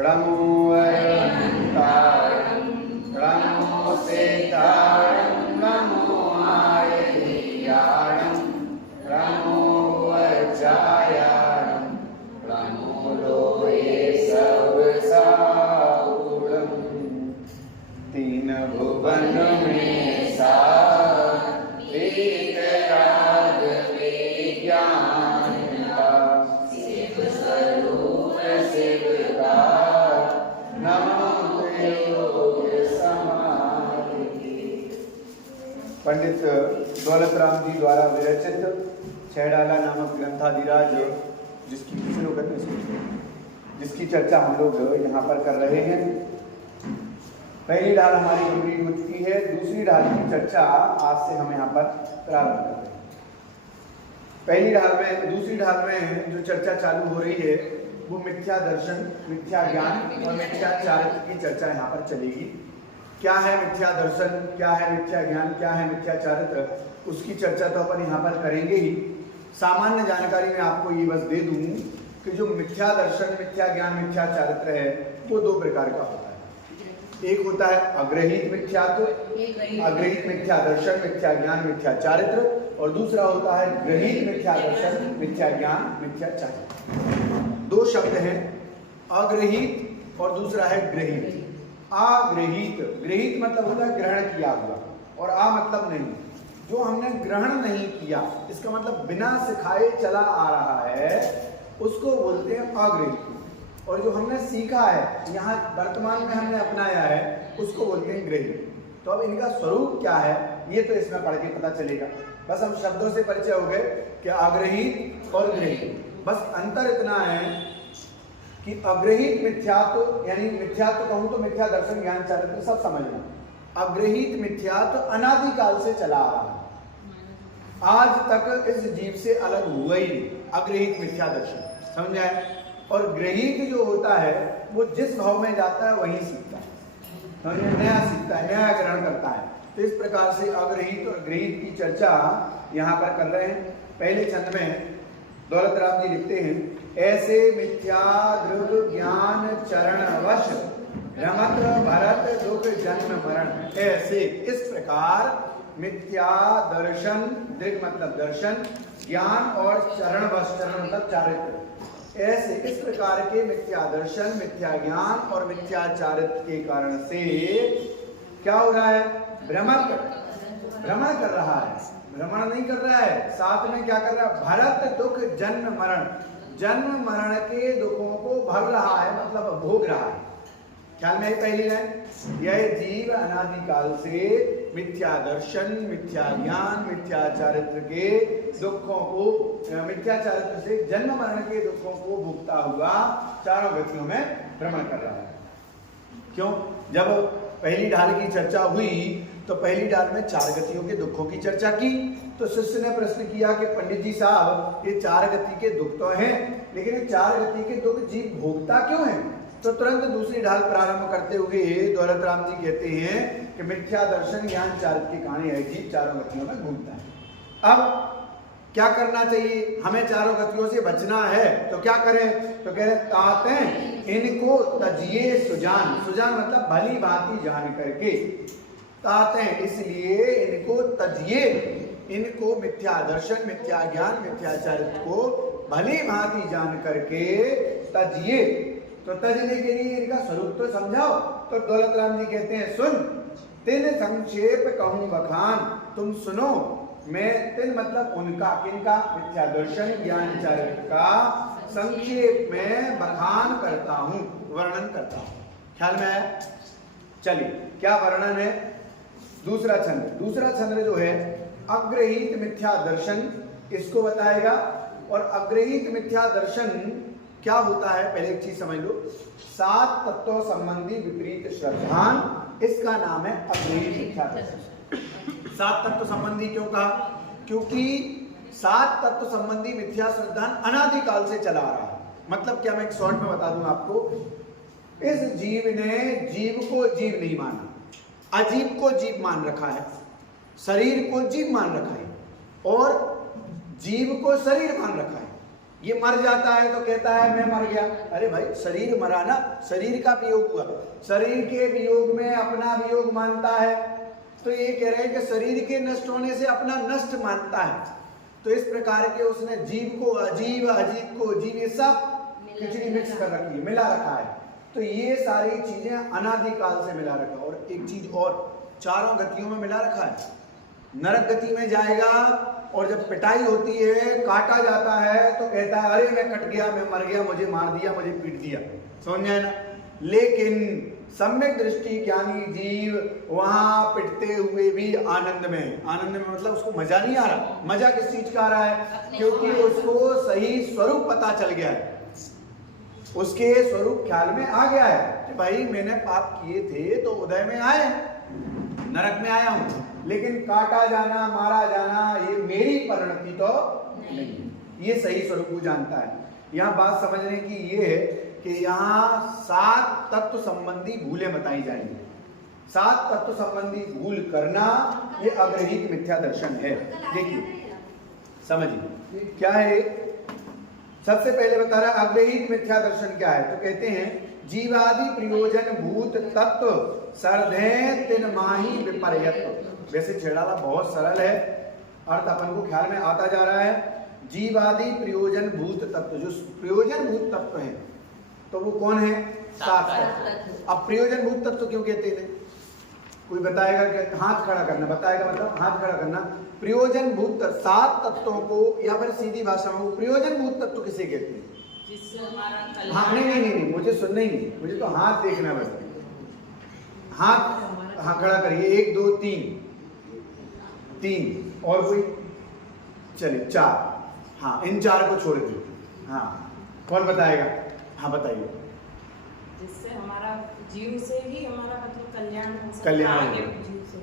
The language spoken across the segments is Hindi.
नमो अनंतारं नमो सेतारं नमो आयतीयारं नमो वज्रायारं नमो लोये सर्वसाहुरं तीन भुवन में वीतराग विज्ञान का शिव स्वरूप शिवका नमो योग समाधि। पंडित दौलतराम जी द्वारा विरचित छैडाला नामक ग्रंथाधिराज जिसकी चर्चा हम लोग यहाँ पर कर रहे हैं। पहली ढाल हमारी कंप्लीट हो चुकी है, दूसरी ढाल की चर्चा आज से हम यहाँ पर प्रारंभ कर रहे हैं। दूसरी ढाल में जो चर्चा चालू हो रही है वो मिथ्या दर्शन, मिथ्या ज्ञान और मिथ्या चारित्र की चर्चा यहाँ पर चलेगी। क्या है मिथ्या दर्शन, क्या है मिथ्या ज्ञान, क्या है मिथ्या चारित्र, उसकी चर्चा तो अपन यहाँ पर करेंगे ही। सामान्य जानकारी में आपको ये बस दे दूं कि जो मिथ्या दर्शन, मिथ्या ज्ञान, मिथ्या चारित्र है वो दो प्रकार का होता है। एक होता है अग्रहित मिथ्यात्व, अग्रहित मिथ्या दर्शन, मिथ्या ज्ञान, मिथ्या चारित्र, और दूसरा होता है ग्रहित मिथ्या दर्शन, मिथ्या ज्ञान, मिथ्या चारित्र। दो शब्द हैं, अग्रहित और दूसरा है ग्रहित। अग्रहित, ग्रहित मतलब होता है ग्रहण किया हुआ, और आ मतलब नहीं। जो हमने ग्रहण नहीं किया, इसका मतलब बिना सिखाए चला आ रहा है, उसको बोलते हैं अग्रहित। और जो हमने सीखा है, यहाँ वर्तमान में हमने अपनाया है, उसको बोलते हैं ग्रहित। तो अब इनका स्वरूप क्या है ये तो इसमें पढ़ के पता चलेगा। बस हम शब्दों से परिचय हो गए कि अग्रहित और ग्रहित। बस अंतर इतना है कि अग्रहित मिथ्यात्व, यानी मिथ्यात्व कहूं तो मिथ्या दर्शन, ज्ञान, चारित्र सब समझना। अग्रहित मिथ्यात्व अनादि काल से चला आ रहा है, आज तक इस जीव से अलग हुआ ही नहीं। अग्रहित मिथ्या दर्शन समझ आए। और ग्रहित जो होता है वो जिस भाव में जाता है वहीं सीखता है, नया सीखता है, नया ग्रहण करता है। तो इस प्रकार से अग्रहित और ग्रहित की चर्चा यहाँ पर कर रहे हैं। पहले छंद में दौलतराम जी लिखते हैं, ऐसे मिथ्या ध्रुव ज्ञान चरण वश रमत भरत दुख जन्म मरण। ऐसे इस प्रकार मिथ्या दर्शन, दृग मतलब दर्शन, ज्ञान और चरण वश, चरण मतलब चारित्र, ऐसे इस प्रकार के मिथ्या दर्शन, मिथ्या ज्ञान और मिथ्या चारित्र के कारण से क्या हो रहा है? भ्रमण कर रहा है, भ्रमण नहीं कर रहा है, साथ में क्या कर रहा है? भरत दुख जन्म मरण, जन्म मरण के दुखों को भर रहा है, मतलब भोग रहा है। ख्याल में पहली है, यह जीव अनादि काल से मिथ्या दर्शन, मिथ्या ज्ञान, मिथ्या चारित्र के दुखों को, मिथ्या चारित्र से जन्म मरण के दुखों को भुगता हुआ चारों गतियों में भ्रमण कर रहा है। क्यों? जब पहली ढाल की चर्चा हुई तो पहली ढाल में चार गतियों के दुखों की चर्चा की, तो शिष्य ने प्रश्न किया कि पंडित जी साहब, ये चार गति के दुख तो हैं, लेकिन ये चार गति के दुख जीव भोगता क्यों है? तो तुरंत दूसरी ढाल प्रारंभ करते हुए दौलतराम जी कहते हैं कि मिथ्या दर्शन, ज्ञान, चारित्र की कहानी है, जीव चारों गतियों में घूमता है। अब क्या करना चाहिए? हमें चारों गतियों से बचना है, तो क्या करें? तो कह रहे ताते इनको तजिए सुजान, सुजान मतलब भली भांति जान करके, ताते इसलिए इनको तजिए, इनको मिथ्या दर्शन, मिथ्या ज्ञान, मिथ्या चारित्र को भली भांति जान करके तजिए। तो तजने के लिए इनका स्वरूप तो समझाओ। तो दौलतराम जी कहते हैं, सुन तिन संक्षेप कहूं बखान, तुम सुनो, मैं तिन मतलब उनका, किनका? मिथ्या दर्शन, ज्ञान, चारित्र का संक्षेप में बखान करता हूं, वर्णन करता हूं। ख्याल में है? चलिए, क्या वर्णन है? दूसरा छंद जो है अग्रहित मिथ्या दर्शन, इसको बताएगा। और अग्रहित मिथ्या दर्शन क्या होता है? पहले एक चीज समझ लो, 7 तत्वों संबंधी विपरीत श्रद्धान, इसका नाम है अग्रहित मिथ्या दर्शन। 7 तत्व संबंधी क्यों कहा? क्योंकि 7 तत्व संबंधी मिथ्या श्रद्धान अनादि काल से चला आ रहा है। मतलब क्या, मैं एक शॉर्ट में बता दूं आपको, इस जीव ने जीव को जीव नहीं माना, अजीव को जीव मान रखा है, शरीर को जीव मान रखा है और जीव को शरीर मान रखा है। ये मर जाता है तो कहता है मैं मर गया। अरे भाई शरीर मरा ना, शरीर का वियोग हुआ, शरीर के वियोग में अपना वियोग मानता है। तो ये कह रहे हैं कि शरीर के नष्ट होने से अपना नष्ट मानता है। तो इस प्रकार के उसने जीव को अजीब, अजीब को जीव, ये सब खिचड़ी मिक्स कर रखी है, मिला रखा है। तो ये सारी चीजें अनादिकाल से मिला रखा। और एक चीज और, चारों गतियों में मिला रखा है। नरक गति में जाएगा और जब पिटाई होती है, काटा जाता है, तो कहता है अरे मैं कट गया, मैं मर गया, मुझे मार दिया, मुझे पीट दिया। समझ में आया ना? लेकिन सम्यक दृष्टि ज्ञानी जीव वहां पिटते हुए भी आनंद में, आनंद में मतलब उसको मजा नहीं आ रहा। मजा किस चीज का आ रहा है? क्योंकि उसको सही स्वरूप पता चल गया है, उसके स्वरूप ख्याल में आ गया है कि भाई मैंने पाप किए थे तो उदय में आए, नरक में आया हूं, लेकिन काटा जाना, मारा जाना, ये मेरी परिणति तो नहीं। ये सही स्वरूप को जानता है। यहाँ बात समझने की ये है कि यहाँ 7 तत्व संबंधी भूलें बताई जाएंगी। 7 तत्व संबंधी भूल करना ये अग्रहित मिथ्या दर्शन है। देखिए समझिए क्या है। सबसे पहले बता रहा अग्रहित मिथ्या दर्शन क्या है। तो कहते हैं जीवादि प्रयोजन भूत तत्व सर्धे तिन माही विपर्यत। वैसे छेड़ाला बहुत सरल है, अर्थ अपन को ख्याल में आता जा रहा है। जीवादि प्रयोजन भूत तत्व, जो प्रयोजन भूत तत्व है तो वो कौन है? 7 तत्व। अब प्रयोजन भूत तत्व क्यों कहते हैं? कोई बताएगा कि हाथ खड़ा करना, बताएगा मतलब हाथ खड़ा करना। प्रयोजन भूत 7 तत्वों को, या फिर सीधी भाषा में प्रयोजन भूत तत्व किसे कहते हैं? जिससे हमारा हाँ नहीं, मुझे सुनना ही नहीं, मुझे तो हाथ देखना बस। हाथ हाँ खड़ा करिए, 1 2 3 और कोई, चलिए 4। हाँ इन 4 को छोड़ दीजिए। हाँ कौन बताएगा? हाँ बताइए। जिससे हमारा जीव से ही हमारा मतलब कल्याण हो सकता है, कल्याण आगे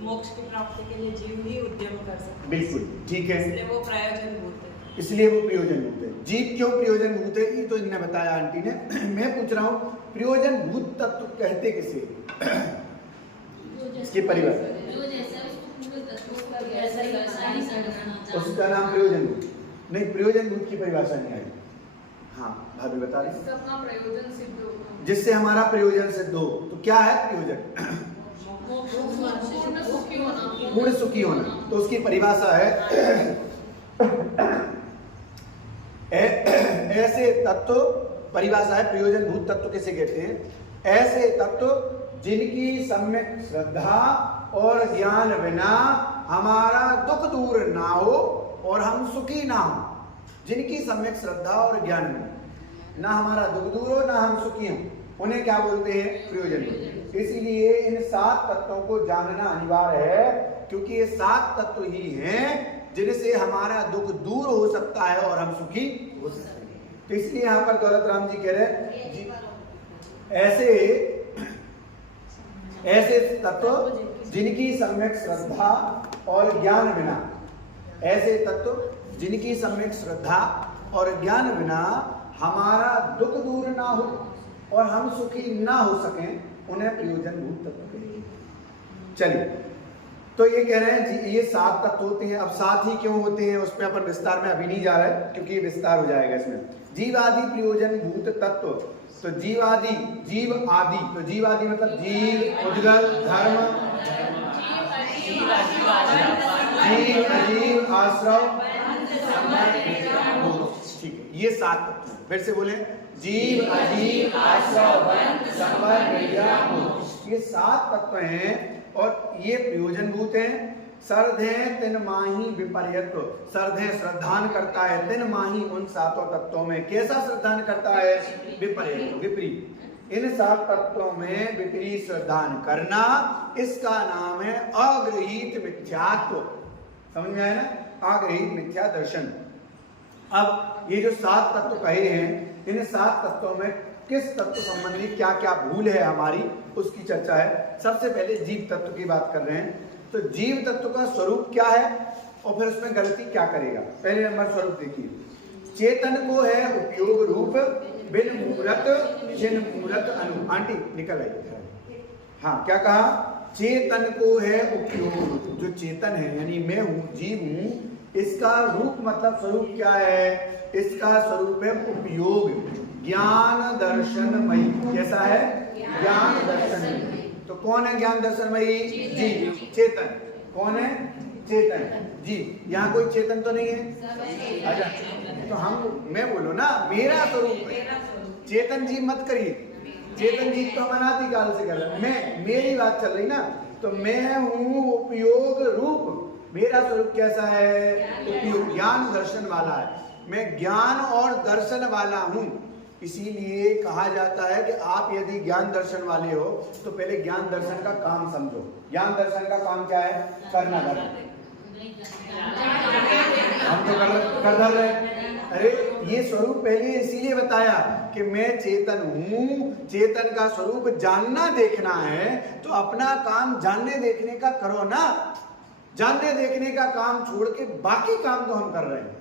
मोक्ष की प्राप्ति के लिए जीव ही उद्यम कर सकता है। बिल्कुल ठीक है, इसलिए वो प्रयोजन भूत है। इसलिए वो प्रयोजन भूत है। जीव क्यों प्रयोजन भूत है ये तो इन्होंने बताया आंटी ने। मैं पूछ रहा हूँ प्रयोजन भूत तत्व कहते किसे? इसकी परिभाषा, उसका नाम प्रयोजन भूत नहीं, प्रयोजन भूत की परिभाषा नहीं आई। हाँ भाभी बता रही, जिससे हमारा प्रयोजन सिद्ध हो। तो क्या है प्रयोजन? पूर्ण सुखी होना। तो उसकी परिभाषा है ऐसे तत्व, परिभाषा है प्रयोजन भूत तत्व किसे कहते हैं? ऐसे तत्व जिनकी सम्यक श्रद्धा और ज्ञान बिना हमारा दुख दूर ना हो और हम सुखी ना हो। जिनकी सम्यक श्रद्धा और ज्ञान बिना ना हमारा दुख दूर हो, ना हम सुखी हों, उन्हें क्या बोलते हैं? प्रयोजन। इसीलिए इन 7 तत्वों को जानना अनिवार्य है, क्योंकि ये 7 तत्व ही हैं जिनसे हमारा दुख दूर हो सकता है और हम सुखी हो सकते हैं। तो इसलिए यहाँ पर दौलत राम जी कह रहे हैं ऐसे तत्व जिनकी सम्यक श्रद्धा और ज्ञान बिना, ऐसे तत्व जिनकी सम्यक श्रद्धा और ज्ञान बिना हमारा दुख दूर ना हो और हम सुखी ना हो सकें, उन्हें प्रयोजन भूत तत्व कहेंगे। चलिए, तो ये कह रहे हैं ये 7 तत्व होते हैं। अब 7 ही क्यों होते हैं उस पर अपन विस्तार में अभी नहीं जा रहे हैं, क्योंकि ये विस्तार हो जाएगा इसमें। जीवादि प्रयोजन भूत तत्व, तो जीवादि, जीव आदि, तो जीवादि मतलब जीव, उद्गल, धर्म, जीव अजीव, आश्रव, ठीक है, ये 7 तत्व। फिर से बोले, जीव अजीव, आश्रव, ये 7 तत्व हैं और ये प्रयोजन भूत हैं। सर्धे तिन माही विपर्यत, सर्धे श्रद्धान करता है, तिन माही उन 7 तत्वों में। कैसा श्रद्धान करता है? विपर्यत, विपरीत। इन 7 तत्वों में विपरीत श्रद्धान करना, इसका नाम है अग्रहीत मिथ्यात्व। समझ में आया ना? अग्रहीत मिथ्या दर्शन। अब ये जो 7 तत्व कहे हैं, इन 7 तत्वों में किस तत्व संबंधी क्या क्या भूल है हमारी, उसकी चर्चा है। सबसे पहले जीव तत्व की बात कर रहे हैं। तो जीव तत्व का स्वरूप क्या है और फिर उसमें गलती क्या करेगा? पहले नंबर स्वरूप देखिए, चेतन को है उपयोग रूप, बिन मूरत जिन मूरत अनु। आंटी निकल आई। हाँ क्या कहा? चेतन को है उपयोग रूप, जो चेतन है यानी मैं हूं, जीव हूं, इसका रूप मतलब स्वरूप क्या है? इसका स्वरूप है उपयोग, ज्ञान दर्शनमयी। कैसा है? ज्ञान दर्शनमयी। तो कौन है ज्ञान दर्शनमयी? जी, चेतन। कौन है? चेतन जी। यहाँ कोई चेतन तो नहीं है? अच्छा, तो मैं बोलो ना मेरा स्वरूप है। चेतन जी मत करिए, चेतन जी तो हम अनादि काल से कर रहे हैं, मेरी बात चल रही ना। तो मैं हूँ उपयोग रूप। मेरा स्वरूप कैसा है? उपयोग, ज्ञान दर्शन वाला है। मैं ज्ञान और दर्शन वाला हूँ। इसीलिए कहा जाता है कि आप यदि ज्ञान दर्शन वाले हो तो पहले ज्ञान दर्शन का काम समझो। ज्ञान दर्शन का काम क्या है? करना धर्म। हम तो कर धर रहे। अरे ये स्वरूप पहले इसीलिए बताया कि मैं चेतन हूँ, चेतन का स्वरूप जानना देखना है तो अपना काम जानने देखने का करो ना। जानने देखने का काम छोड़ के बाकी काम तो हम कर रहे हैं,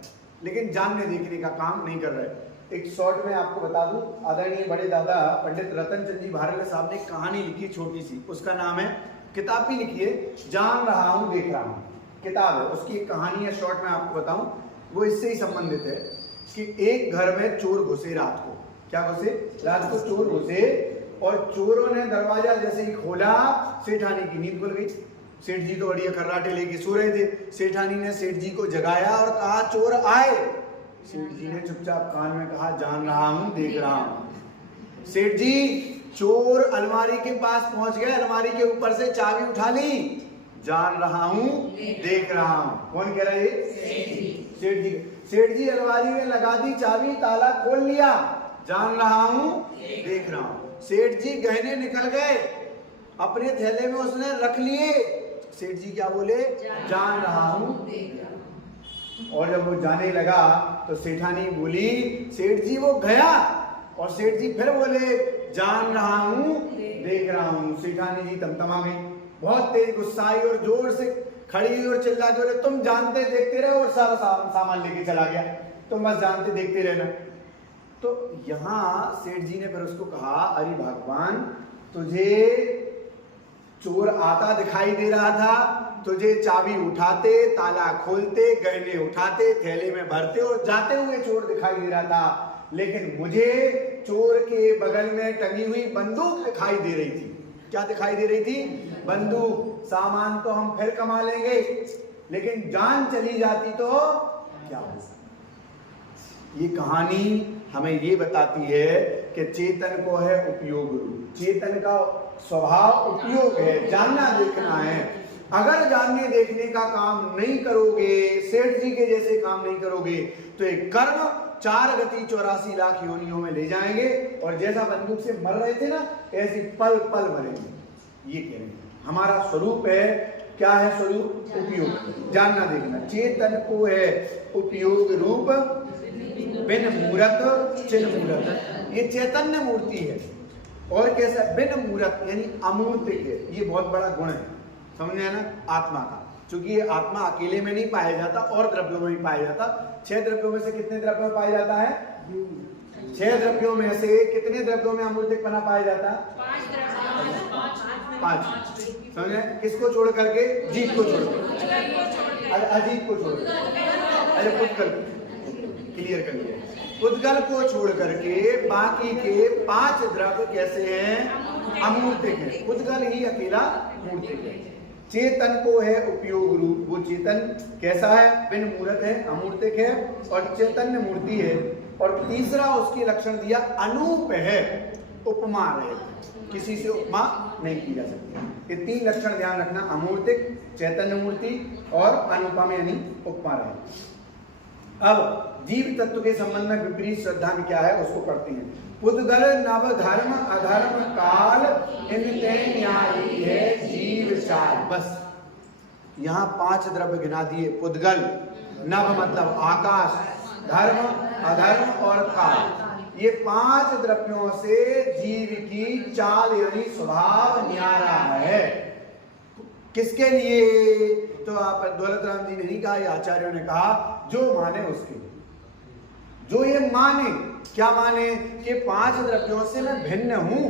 लेकिन जानने देखने का काम नहीं कर रहे। एक शॉर्ट में आपको बता दूं, आदरणीय बड़े दादा पंडित रतन चंद जी भारले साहब ने एक कहानी लिखी छोटी सी, उसका नाम है, किताब भी लिखी है, जान रहा हूं देख रहा हूं, किताब है, उसकी एक कहानी है, शॉर्ट में आपको बताऊं। वो इससे ही संबंधित है कि एक घर में चोर घुसे रात को। क्या घुसे? रात को चोर घुसे और चोरों ने दरवाजा जैसे ही खोला, सेठानी की नींद खुल गई। सेठ जी तो बढ़िया खर्राटे लेके सो रहे थे। सेठानी ने सेठ जी को जगाया और कहा चोर आए। सेठ जी ने चुपचाप कान में कहा जान रहा हूं देख रहा हूं। सेठ जी चोर अलमारी के पास पहुंच गए, अलमारी के ऊपर से चाबी उठा ली, जान रहा हूं देख रहा हूं। कौन कह रहा है? सेठ जी। सेठ जी अलमारी में लगा दी चाबी, ताला खोल लिया, जान रहा हूं देख रहा हूं। सेठ जी गहने निकल गए, अपने थैले में उसने रख लिए। सेठ जी क्या बोले? जान रहा हूं। और जब वो जाने लगा तो सेठानी बोली, सेठ जी वो गया। और सेठ जी फिर बोले जान रहा हूं देख रहा हूं। सेठानी जी तमतमा गई, बहुत तेज गुस्सा आई और जोर से खड़ी हुई और चिल्ला के बोले तुम जानते देखते रहो, और सारा सामान लेके चला गया, तुम बस जानते देखते रहना। तो यहां सेठ जी ने फिर उसको कहा, अरे भगवान तुझे चोर आता दिखाई दे रहा था, तुझे चाबी उठाते, ताला खोलते, गहने उठाते, थैले में भरते और जाते हुए चोर दिखाई दे रहा था, लेकिन मुझे चोर के बगल में टंगी हुई बंदूक दिखाई दे रही थी। क्या दिखाई दे रही थी? बंदूक। सामान तो हम फिर कमा लेंगे, लेकिन जान चली जाती तो क्या होगा? ये कहानी हमें ये बताती है कि चेतन को है उपयोग रूप। चेतन का स्वभाव उपयोग है, जानना देखना है। अगर जानने देखने का काम नहीं करोगे, सेठ जी के जैसे काम नहीं करोगे, तो एक कर्म 4 गति 84 लाख योनियों में ले जाएंगे, और जैसा बंदूक से मर रहे थे ना, ऐसी पल पल मरेंगे। ये कह रहे हैं हमारा स्वरूप है। क्या है स्वरूप? उपयोग, जानना देखना। चेतन को है उपयोग रूप, बिन मूरत चिन्ह मूरत। ये चैतन्य मूर्ति है। और कैसा? बिन मूरत यानी अमूर्तिक है। ये बहुत बड़ा गुण है, समझ आया ना, आत्मा का। क्योंकि ये आत्मा अकेले में नहीं पाया जाता, और द्रव्यों में ही पाया जाता। 6 द्रव्यों में से कितने द्रव्यों में पाया जाता है? 6 द्रव्यों में से कितने द्रव्यों में अमूर्तिक बना पाया जाता है? 5। समझे? किसको छोड़ करके? जीव को छोड़ करके, अरे अजीत को छोड़ करके, अरे पुद्गल, क्लियर कर लिया। पुद्गल को छोड़ करके बाकी के 5 द्रव्य कैसे हैं? अमूर्तिक है। पुद्गल ही अकेला मूर्तिक है। चेतन को है उपयोग रूप। वो चेतन कैसा है? बिन मूर्त है, अमूर्तिक है और चैतन्य मूर्ति है। और तीसरा उसके लक्षण दिया अनूप है, उपमा रहित, किसी से उपमा नहीं की जा सकती। ये 3 लक्षण ध्यान रखना, अमूर्तिक, चैतन्य मूर्ति और अनुपम यानी उपमा रहित। अब जीव तत्व के संबंध में विपरीत श्रद्धा में क्या है उसको पढ़ते हैं। पुद्गल नव धर्म अधर्म काल इनते न्यायी है जीव चार। बस यहाँ 5 द्रव्य गिना दिए। पुद्गल, नव मतलब आकाश, धर्म अधर्म और काल। ये 5 द्रव्यों से जीव की चाल यानी स्वभाव न्यारा है। किसके लिए? तो आप दौलत राम जी ने नहीं कहा, ये आचार्यों ने कहा, जो माने उसके लिए। जो ये माने, क्या माने? कि 5 द्रव्यों से मैं भिन्न हूं,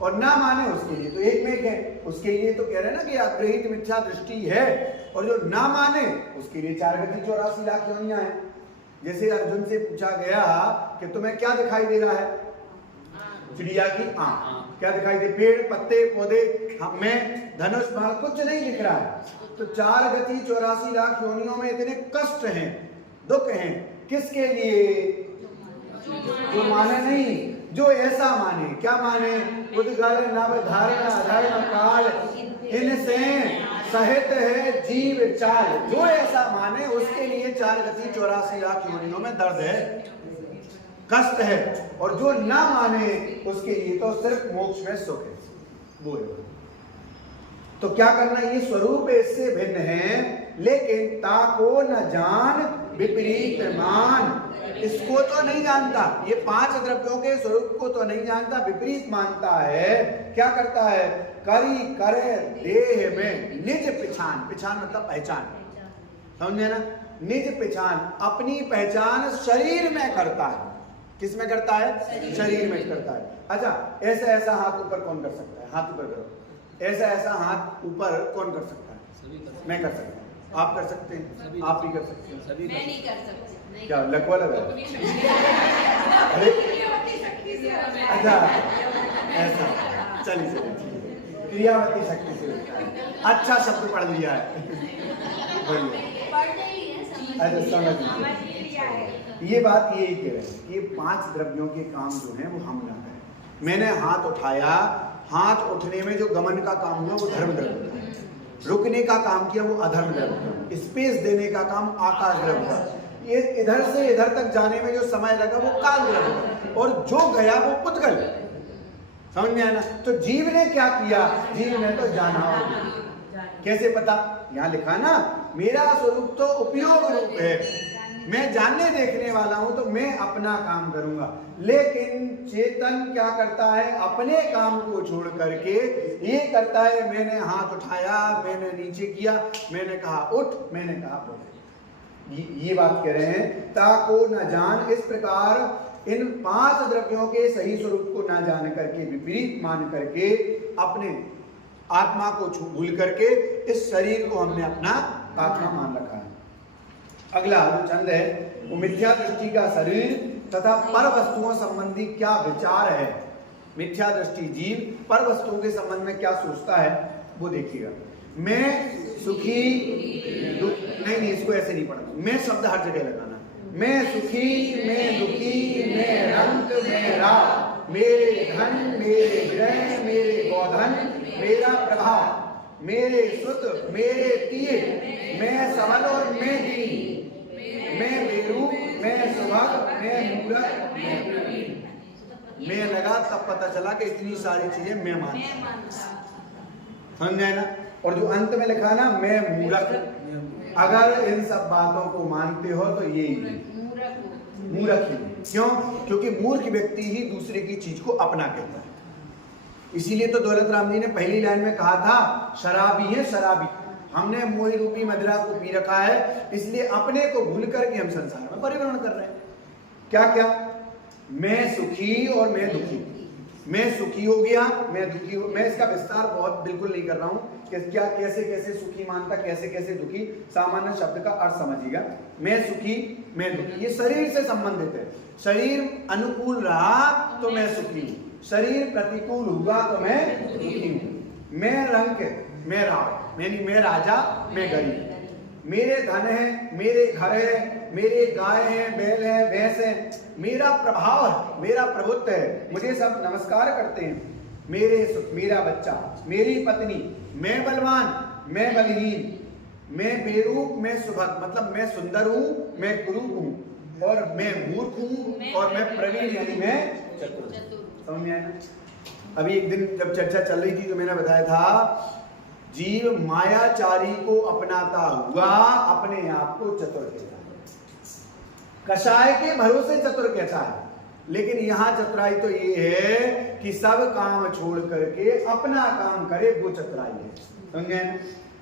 और ना माने उसके लिए तो एक में एक है। उसके लिए तो कह रहे हैं ना कि अग्रहित मिथ्या दृष्टि है, और जो ना माने उसके लिए 4 गति 84 लाख योनियां हैं। जैसे अर्जुन से पूछा गया कि तुम्हें क्या दिखाई दे रहा है? चिड़िया की आंख। क्या दिखाई दे? पेड़, पत्ते, पौधे, हमें धनुष बाण कुछ नहीं दिख रहा है। तो 4 गति 84 लाख योनियों में इतने कष्ट हैं, दुख हैं, किसके लिए? जो माने नहीं, जो ऐसा माने। क्या माने? उद्गल नव धर्म धर्म काल इनसे सहित है जीव चाल। जो ऐसा माने उसके लिए 4 गति 84 लाख योनियों में दर्द है, कष्ट है, और जो ना माने उसके लिए तो सिर्फ मोक्ष में सुख है। वो है। तो क्या करना? ये स्वरूप इससे भिन्न है, लेकिन ताको न जान विपरीत मान। इसको तो नहीं जानता, ये 5 द्रव्यों के स्वरूप को तो नहीं जानता, विपरीत मानता है। क्या करता है? करी करे देह में निज पहचान। पहचान मतलब पहचान, समझे ना? निज पहचान, अपनी पहचान शरीर में करता है। किस में करता है? शरीर में करता है। अच्छा, ऐसा ऐसा हाथ ऊपर कौन कर सकता है? हाथ ऊपर करो। ऐसा ऐसा हाथ ऊपर कौन कर सकता है? मैं कर सकता हूँ, आप कर सकते हैं, आप भी कर सकते हैं, सभी मैं नहीं कर सकती। क्या लकवा लगा? अरे अच्छा, ऐसा चलिए क्रियावती शक्ति से अच्छा शब्द पढ़ लिया है। अच्छा, समझ लीजिए। ये बात यही कह रहे हैं कि ये 5 द्रव्यों के काम जो हैं वो हम ना करें। मैंने हाथ उठाया, हाथ उठने में जो गमन का काम हुआ वो धर्म द्रव्य था, रुकने का काम किया वो अधर्म द्रव्य, स्पेस देने का काम आकाश द्रव्य था, ये इधर से इधर तक जाने में जो समय लगा वो काल द्रव्य, और जो गया वो पुद्गल। समझ में आया ना? तो जीव ने क्या किया? जीव ने तो जाना। कैसे पता? यहाँ लिखा ना, मेरा स्वरूप तो उपयोग रूप है, मैं जानने देखने वाला हूं, तो मैं अपना काम करूंगा। लेकिन चेतन क्या करता है? अपने काम को छोड़ करके ये करता है, मैंने हाथ उठाया, मैंने नीचे किया, मैंने कहा उठ, मैंने कहा बोल। ये बात कह रहे हैं, ताको न जान। इस प्रकार इन 5 द्रव्यों के सही स्वरूप को ना जान करके, विपरीत मान करके, अपने आत्मा को भूल करके इस शरीर को हमने अपना आत्मा मान रखा है। अगला जो छंद है वो मिथ्या दृष्टि का शरीर तथा पर वस्तुओं संबंधी क्या विचार है। मिथ्या दृष्टि जीव पर वस्तुओं के संबंध में क्या सोचता है वो देखिएगा। मैं सुखी नहीं, इसको ऐसे नहीं पढ़ना, मैं शब्द हर जगह लगाना। मैं सुखी, मैं दुखी, मैं रंग, मैं राग, मेरे धन, मेरे ग्रह, मेरे गोधन, मेरा प्रभाव, मेरे सुत, मेरे तीर, मैं सबल और मैं दीन, मैं बेरूप, मैं सुभग, मैं मूर्ख, मैं लगा तब पता चला कि इतनी सारी चीजें मैं मानता। समझ आए ना? और जो अंत में लिखा ना, मैं मूर्ख, अगर इन सब बातों को मानते हो तो ये मूर्ख ही। क्यों? क्योंकि मूर्ख व्यक्ति ही दूसरे की चीज को अपना कहता है। इसीलिए तो दौलत राम जी ने पहली लाइन में कहा था, शराबी है शराबी, हमने मोहि रूपी मदिरा को पी रखा है, इसलिए अपने को भूल करके हम संसार में परिभ्रमण कर रहे हैं। क्या क्या? मैं सुखी और मैं दुखी। मैं सुखी हो गया, मैं दुखी हो। मैं इसका विस्तार बहुत बिल्कुल नहीं कर रहा हूँ कि क्या कैसे कैसे सुखी मानता, कैसे कैसे दुखी, सामान्य शब्द का अर्थ समझिएगा। मैं सुखी, मैं दुखी, ये शरीर से संबंधित है। शरीर अनुकूल रहा तो मैं सुखी हूँ, शरीर प्रतिकूल हुआ तो मैं दुखी हूँ। मैं रंग, मैं राव, मैं राजा, मैं गरीब, मेरे धन है, मेरे घर है, मेरे गाय हैं, बैल है, भैंस है, मेरा प्रभाव है, मेरा प्रभुत्व है, मुझे सब नमस्कार करते हैं, मेरे सुख, मेरा बच्चा, मेरी पत्नी, मैं बलवान, मैं बलहीन, मैं बेरूप, मैं सुभग, मतलब मैं सुंदर हूँ, मैं कुरूप हूँ, और मैं मूर्ख हूँ, और मैं प्रवीण यानी मैं चतुर। समझ में आया ना? अभी एक दिन जब चर्चा चल रही थी तो मैंने बताया था, जीव मायाचारी को अपनाता हुआ अपने आप को चतुर कहता है, कषाय के भरोसे चतुर कहता है। लेकिन यहाँ चतुराई तो ये है कि सब काम छोड़ करके अपना काम करे, वो चतुराई है। समझे?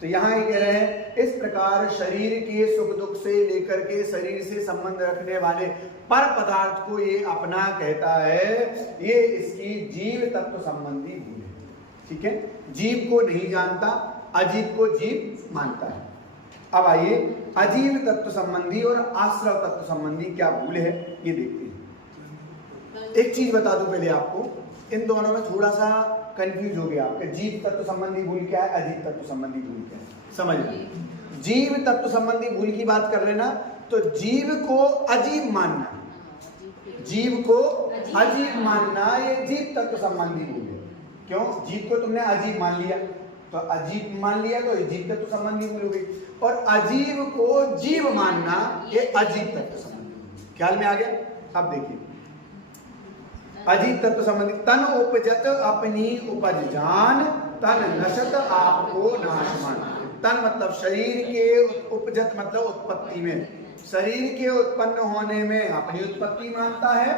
तो यहाँ ये कह रहे हैं इस प्रकार शरीर के सुख दुख से लेकर के शरीर से संबंध रखने वाले पर पदार्थ को ये अपना कहता है। ये इसकी जीव तत्व संबंधी भूल है। ठीक है, जीव को नहीं जानता, अजीव को जीव मानता है। अब आइए अजीव तत्व संबंधी और आश्रव तत्व संबंधी क्या भूल है ये देखते हैं। एक चीज बता दूं पहले आपको, इन दोनों में थोड़ा सा कंफ्यूज हो गया आपके। जीव तत्व संबंधी भूल क्या है, अजीव तत्व संबंधी भूल क्या है, समझ लो। जीव तत्व संबंधी भूल की बात कर रहे ना, तो जीव को अजीब मानना, जीव को अजीब मानना ये जीव तत्व संबंधी भूल है। क्यों? जीव को तुमने अजीब मान लिया, तो अजीब मान लिया तो जीव तत्व संबंधी भूल हो गई। और अजीब को जीव मानना ये अजीब तत्व संबंधी। ख्याल में आ गया? अब देखिए अजीब तत्व संबंधी, तन उपजत अपनी उपज जान, तन नशत आपको नाशमान। तन मतलब शरीर के, उपजत मतलब उत्पत्ति में, शरीर के उत्पन्न होने में अपनी उत्पत्ति मानता है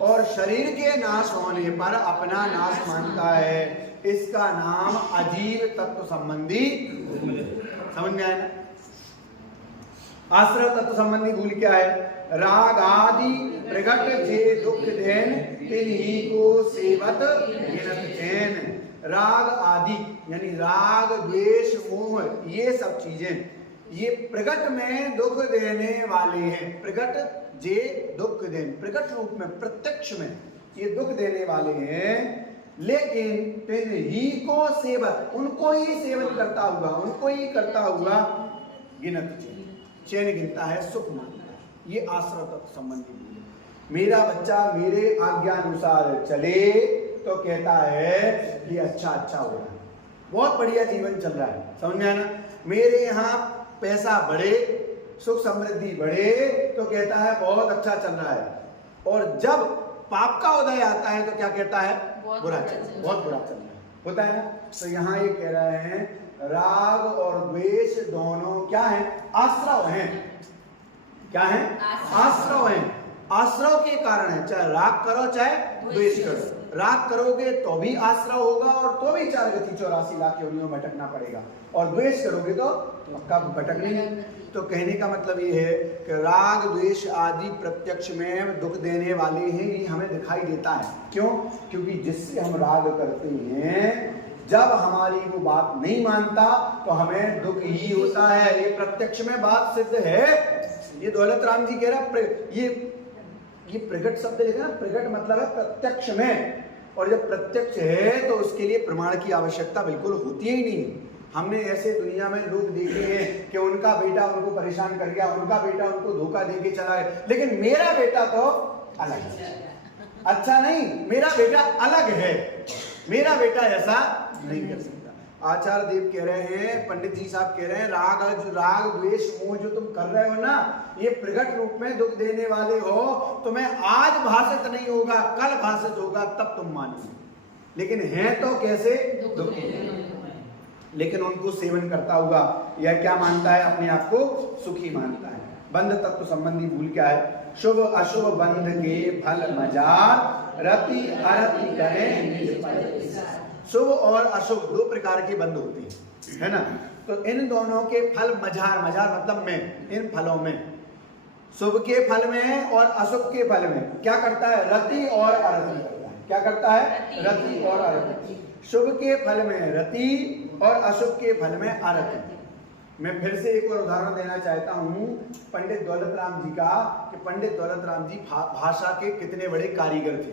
और शरीर के नाश होने पर अपना नाश मानता है। इसका नाम अजीव तत्व संबंधी भूल है। समझ में आया ना? आश्रव तत्व संबंधी भूल क्या है? राग आदि प्रगट जे दुख देन तिन्ही को सेवत गिनत चैन। राग आदि यानी राग द्वेष मोह ये सब चीजें ये प्रगट में दुख देने वाले हैं। प्रगट जे दुख देन, प्रगट रूप में प्रत्यक्ष में ये दुख देने वाले हैं। लेकिन तिन्ही को सेवत, उनको ही सेवन करता हुआ, उनको ही करता हुआ गिनत चैन, चैन गिनता है, सुख मानता है। ये आश्रव तत्व संबंधी भूल है। मेरा बच्चा मेरे आज्ञा अनुसार चले तो कहता है कि अच्छा अच्छा हो रहा है, बहुत बढ़िया जीवन चल रहा है। समझ में आया ना? मेरे यहाँ पैसा बढ़े, सुख समृद्धि बढ़े तो कहता है बहुत अच्छा चल रहा है। और जब पाप का उदय आता है तो क्या कहता है? बुरा चल रहा है, बहुत बुरा चल रहा है। होता है ना? तो यहाँ ये कह रहे हैं राग और द्वेष दोनों क्या है? आश्रव हैं। क्या है? आश्रव हैं। आश्रव के कारण है, चाहे राग करो चाहे द्वेष करो। राग करोगे तो भी आश्रव होगा और तो भी 4 गति 84 लाख योनियों में भटकना पड़ेगा, और द्वेष करोगे तो पक्का भटकने नहीं। तो कहने का मतलब ये है कि राग द्वेष आदि प्रत्यक्ष में दुख देने वाले हैं, ये हमें दिखाई देता है। क्यों? क्योंकि जिससे हम राग करते हैं, जब हमारी वो बात नहीं मानता तो हमें दुख ही होता है। ये प्रत्यक्ष में बात सिद्ध है। ये दौलत राम जी कह रहा, ये प्रगट शब्द लिखा ना, प्रगट मतलब है प्रत्यक्ष में। और जब प्रत्यक्ष है तो उसके लिए प्रमाण की आवश्यकता बिल्कुल होती ही नहीं। हमने ऐसे दुनिया में लोग देखे हैं कि उनका बेटा उनको परेशान कर गया, उनका बेटा उनको धोखा देके चला गया, लेकिन मेरा बेटा तो अलग है। अच्छा नहीं, मेरा बेटा अलग है, मेरा बेटा ऐसा नहीं कर सकता। आचार्य देव कह रहे हैं, पंडित जी साहब कह रहे हैं, राग द्वेष मोह जो तुम कर रहे हो ना, ये प्रगट रूप में दुख देने वाले हो। तुम्हें आज भाषित नहीं होगा, कल भाषित होगा, तब तुम मानोगे। लेकिन है तो कैसे? दुख। लेकिन उनको सेवन करता हुआ यह क्या मानता है? अपने आप को सुखी मानता है। बंध तत्व संबंधी भूल क्या है? शुभ अशुभ बंध के फल मजार, रति अरति करें। शुभ और अशुभ 2 प्रकार के बंध होते हैं, है ना? तो इन दोनों के फल मजार, मजार मतलब में, इन फलों में शुभ के फल में और अशुभ के फल में क्या करता है? रति और अरति करता है। क्या करता है? रति और अरति। शुभ के फल में रति और अशुभ के फल में अरति। मैं फिर से एक और उदाहरण देना चाहता हूँ पंडित दौलत राम जी का, कि पंडित दौलत राम जी भाषा के कितने बड़े कारीगर थे।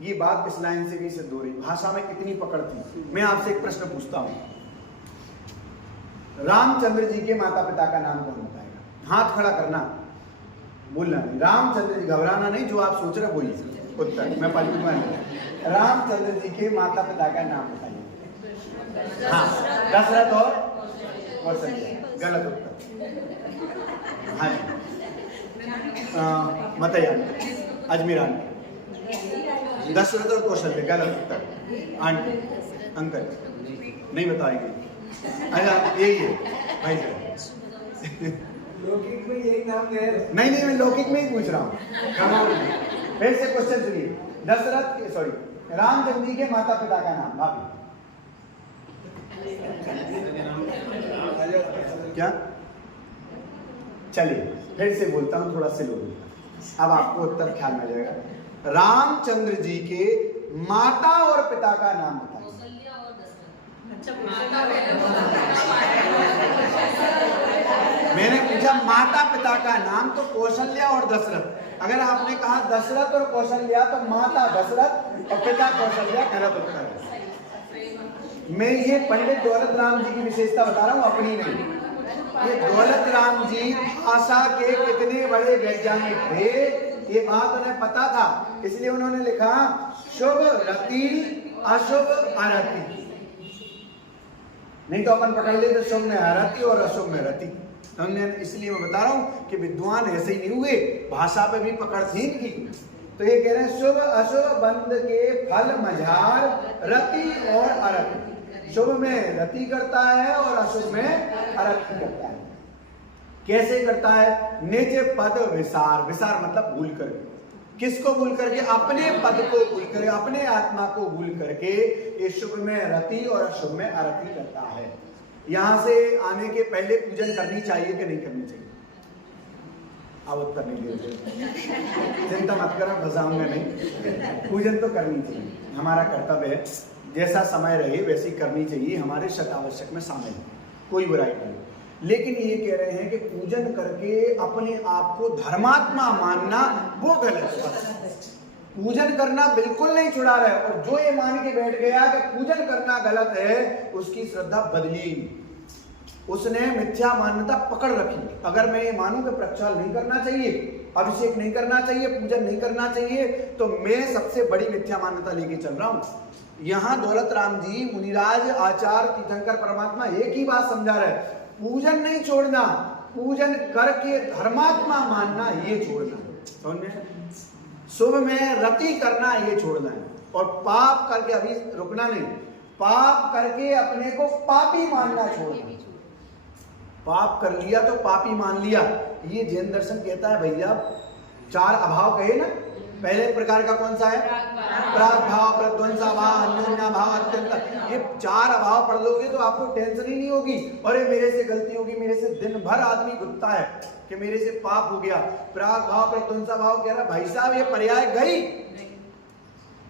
ये बात इस लाइन से भी सिद्ध हो रही, भाषा में कितनी पकड़ थी। मैं आपसे एक प्रश्न पूछता हूँ, रामचंद्र जी के माता पिता का नाम कौन बताएगा? हाथ खड़ा करना, बोलना नहीं। रामचंद्र जी, घबराना नहीं, जो आप सोच रहे बोलिए उत्तर, मैं पलटूंगा नहीं। रामचंद्र जी के माता पिता का नाम बताइए। हाँ, दशरथ और कौशल्या। गलत उत्तर। हाँ जी, मतयान, अजमेरान। दशरथ और कौशल्य, गलत उत्तर। आंटी, अंकल नहीं बताएंगे। अच्छा यही है भाई साहब। लौकिक में यही नाम है। नहीं, मैं लौकिक में ही पूछ रहा हूँ। फिर से क्वेश्चन सुनिए। दशरथ, सॉरी, रामचंद्र जी के माता पिता का नाम, भाभी। क्या? चलिए फिर से बोलता हूँ, थोड़ा स्लो बोलता हूँ, अब आपको उत्तर ख्याल में आ जाएगा। रामचंद्र जी के माता और पिता का नाम बताइए। मैंने पूछा माता पिता का नाम, तो कौशल्या और दशरथ। अगर आपने कहा दशरथ और कौशल्या तो माता दशरथ और पिता कौशल्या, गलत उत्तर है। मैं ये पंडित दौलत राम जी की विशेषता बता रहा हूँ, अपनी नहीं। ये दौलत राम जी भाषा के कितने बड़े वैज्ञानिक थे, ये बात उन्हें पता था, इसलिए उन्होंने लिखा शुभ रति अशुभ अरति। नहीं तो अपन पकड़ लेते शुभ में अरति और अशुभ में रति। हमने इसलिए मैं बता रहा हूं कि विद्वान ऐसे ही नहीं हुए, भाषा पे भी पकड़ थी इनकी। तो ये कह रहे हैं शुभ अशुभ बंद के फल मझार रति और अरति। शुभ में रति करता है और अशुभ में अरति करता है। कैसे करता है? निज पद विसार, विसार मतलब भूल करके। किसको भूल करके? अपने पद को भूल करके, अपने आत्मा को भूल करके ये शुभ में रति और अशुभ में अरति करता है। यहां से आने के पहले पूजन करनी चाहिए कि नहीं करनी चाहिए? अब उत्तर नहीं दे, चिंता मत करो, फंसाऊंगा नहीं। पूजन तो करनी चाहिए, हमारा कर्तव्य है। जैसा समय रहे वैसी करनी चाहिए, हमारे शतावश्यक में शामिल है, कोई बुराई नहीं। लेकिन ये कह रहे हैं कि पूजन करके अपने आप को धर्मात्मा मानना वो गलत है। पूजन करना बिल्कुल नहीं छुड़ा रहे, और जो ये मान के बैठ गया कि पूजन करना गलत है, उसकी श्रद्धा बदली, उसने मिथ्या मान्यता पकड़ रखी। अगर मैं ये मानूं कि प्रक्षाल नहीं करना चाहिए, अभिषेक नहीं करना चाहिए, पूजन नहीं करना चाहिए, तो मैं सबसे बड़ी मिथ्या मान्यता लेके चल रहा हूं। यहाँ दौलत राम जी, मुनिराज, आचार्य, तीर्थंकर, परमात्मा एक ही बात समझा रहे, पूजन नहीं छोड़ना, पूजन करके धर्मात्मा मानना ये छोड़ना है। शुभ में रति करना ये छोड़ना है, और पाप करके अभी रुकना नहीं, पाप करके अपने को पापी मानना छोड़ना। पाप कर लिया तो पापी मान लिया। ये जैन दर्शन कहता है भैया, चार अभाव कहे ना, पहले प्रकार का कौन सा है? प्राग भाव, प्रध्वंसा भाव, अन्योन्या भाव, अत्यंत। ये चार अभाव पढ़ लोगे तो आपको टेंशन ही नहीं होगी, अरे मेरे से गलती होगी, मेरे से दिन भर आदमी गुस्सा है कि मेरे से पाप हो गया। प्राग भाव, प्रध्वंसा भाव कह रहा भाई साहब ये पर्याय गई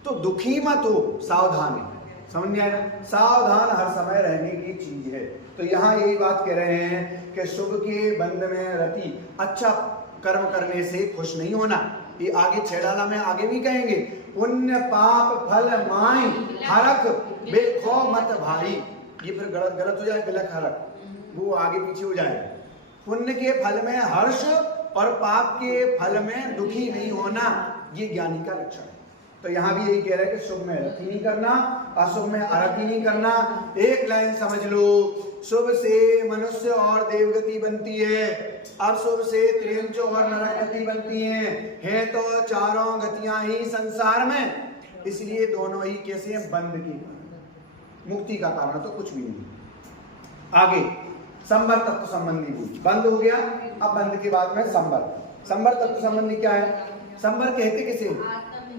तो दुखी मत हो, सावधान। समझ में आया? सावधान हर समय रहने की चीज है। तो यहाँ यही बात कह रहे हैं कि शुभ के बंध में रति, अच्छा कर्म करने से खुश नहीं होना। ये आगे छेड़ाला में आगे भी कहेंगे, पुण्य पाप फल माई हरक बेखो मत भाई। ये फिर गलत हो जाए, बिलक हरक, वो आगे पीछे हो जाए। पुण्य के फल में हर्ष और पाप के फल में दुखी नहीं होना, ये ज्ञानी का लक्षण है। तो यहाँ भी यही कह रहे हैं कि शुभ में रति नहीं करना, अशुभ में अरति नहीं करना। एक लाइन समझ लो, शुभ से मनुष्य और देवगति बनती है, अशुभ से त्रियंच और नरक गति बनती है तो चारों गतियां ही संसार में, इसलिए दोनों ही कैसे हैं? बंध की, मुक्ति का कारण तो कुछ भी नहीं। आगे संबर तत्व संबंधी भूल, बंद हो गया। अब बंद के बाद में संबर, संबर तत्व संबंधी क्या है? संबर कहते किसे?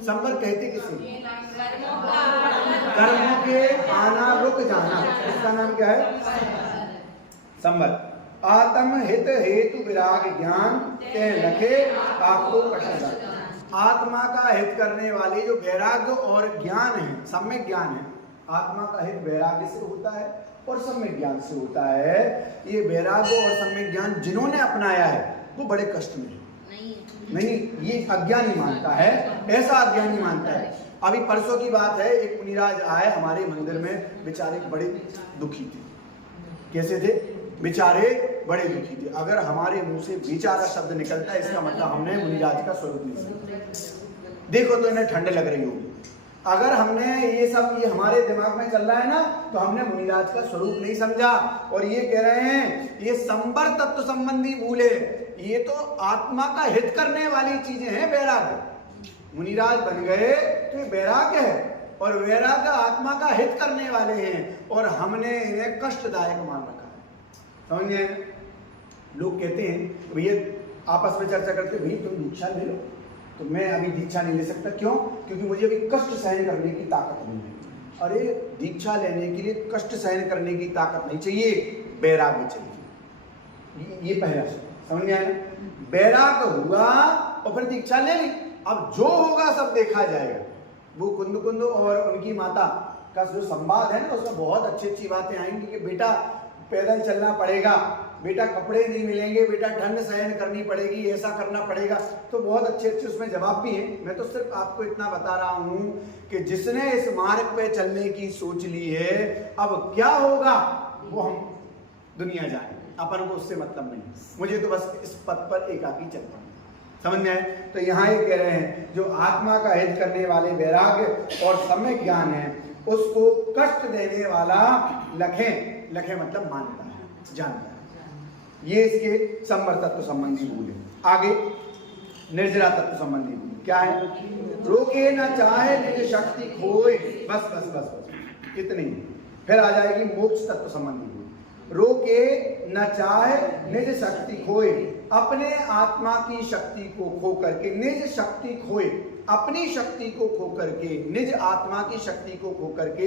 संबर कहते किसे? कर्मों के आना रुक जाना, इसका नाम क्या है? संबर। आत्म हित हेतु विराग ज्ञान के लखे आपको कठिन। आत्मा का हित करने वाले जो वैराग्य और ज्ञान है, सम्यक ज्ञान है। आत्मा का हित वैराग्य से होता है और सम्यक ज्ञान से होता है। ये वैराग्य और सम्यक ज्ञान जिन्होंने अपनाया है वो बड़े कष्ट में नहीं, ये अज्ञानी मानता है, ऐसा अज्ञानी मानता है। अभी परसों की बात है, एक मुनिराज आए हमारे मंदिर में, बेचारे बड़े दुखी थे। कैसे थे? बेचारे बड़े दुखी थे। अगर हमारे मुंह से बेचारा शब्द निकलता है, इसका मतलब हमने मुनिराज का स्वरूप नहीं समझा। देखो तो इन्हें ठंड लग रही होगी। अगर हमने ये सब, ये हमारे दिमाग में चल रहा है ना, तो हमने मुनिराज का स्वरूप नहीं समझा। और ये कह रहे हैं ये संबर तत्व संबंधी भूल है, ये तो आत्मा का हित करने वाली चीजें हैं। वैराग्य, मुनिराज बन गए तो ये वैराग्य है, और वैराग्य आत्मा का हित करने वाले हैं, और हमने इन्हें कष्टदायक मान रखा है। समझे? लोग कहते हैं भैया, आपस में चर्चा करते, भैया तुम दीक्षा ले लो, तो मैं अभी दीक्षा नहीं ले सकता। क्यों? क्योंकि मुझे अभी कष्ट सहन करने की ताकत नहीं है। अरे दीक्षा लेने के लिए कष्ट सहन करने की ताकत नहीं चाहिए, वैराग्य चाहिए। ये पहला समझ में आया। बैराग हुआ और फिर दीक्षा ले ली। अब जो होगा सब देखा जाएगा। वो कुंद और उनकी माता का जो संवाद है ना, उसमें बहुत अच्छी अच्छी बातें आएंगी कि बेटा पैदल चलना पड़ेगा, बेटा कपड़े नहीं मिलेंगे, बेटा ठंड सहन करनी पड़ेगी, ऐसा करना पड़ेगा। तो बहुत अच्छे अच्छे उसमें जवाब भी हैं। मैं तो सिर्फ आपको इतना बता रहा हूं कि जिसने इस मार्ग पे चलने की सोच ली है, अब क्या होगा वो हम दुनिया जाने, अपन को उससे मतलब नहीं। मुझे तो बस इस पथ पर एकाकी चलना है। समझ में आए। तो यहाँ ये कह रहे हैं जो आत्मा का हित करने वाले वैराग्य और सम्यक ज्ञान है, उसको कष्ट देने वाला लखे, लखे मतलब मानता है, जानता है। ये इसके संवर तत्व संबंधी भूल है। आगे निर्जरा तत्व संबंधी भूल क्या है? रोके न चाहे निज शक्ति खोए। बस बस बस बस इतनी। फिर आ जाएगी मोक्ष तत्व संबंधी भूल। रोके न चाहे निज शक्ति खोए, अपने आत्मा की शक्ति को खो करके निज शक्ति खोए, अपनी शक्ति को खो करके, निज आत्मा की शक्ति को खो करके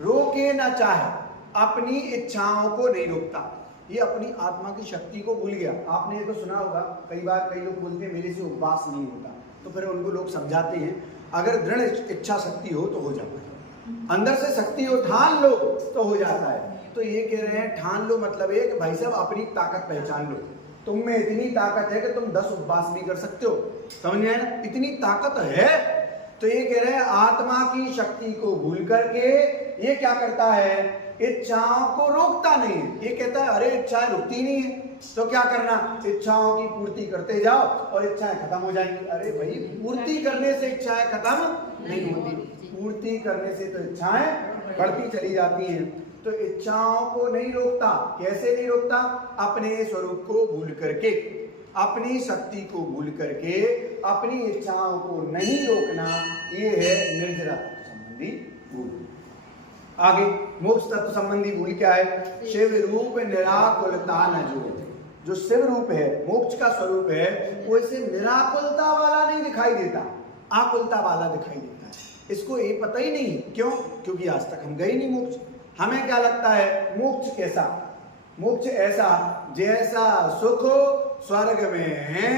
रोके न चाहे, अपनी इच्छाओं को नहीं रोकता। ये अपनी आत्मा की शक्ति को भूल गया। आपने ये तो सुना होगा, कई बार कई लोग बोलते हैं मेरे से उपवास नहीं होता, तो फिर उनको लोग समझाते हैं अगर दृढ़ इच्छा शक्ति हो तो हो जाता है, अंदर से शक्ति हो, ठान लो तो हो जाता है। तो ये कह रहे हैं ठान लो मतलब है कि भाई साहब अपनी ताकत पहचान लो। तुम में इतनी ताकत है कि तुम 10 उपवास भी कर सकते हो। समझ में आया ना? इतनी ताकत है। तो ये कह रहे हैं आत्मा की शक्ति को भूल करके ये क्या करता है? इच्छाओं को रोकता नहीं है। ये कहता है अरे इच्छाएं रुकती नहीं है, तो क्या करना? इच्छाओं की पूर्ति करते जाओ और इच्छाएं खत्म हो जाएंगी। अरे भाई पूर्ति करने से इच्छाएं खत्म नहीं होती, पूर्ति करने से तो इच्छाएं बढ़ती चली जाती हैं। तो इच्छाओं को नहीं रोकता। कैसे नहीं रोकता? अपने स्वरूप को भूल करके, अपनी शक्ति को भूल करके अपनी इच्छाओं को नहीं रोकना, ये है निर्जरा तत्व संबंधी भूल। आगे मोक्ष तत्व संबंधी भूल क्या है? शिव रूप निराकुलता न जो शिव रूप है, मोक्ष का स्वरूप है, वो इसे निराकुलता वाला नहीं दिखाई देता, आकुलता वाला दिखाई देता है। इसको ये पता ही नहीं। क्यों? क्योंकि आज तक हम गए नहीं मोक्ष। हमें क्या लगता है मोक्ष कैसा? मोक्ष ऐसा जैसा सुख स्वर्ग में है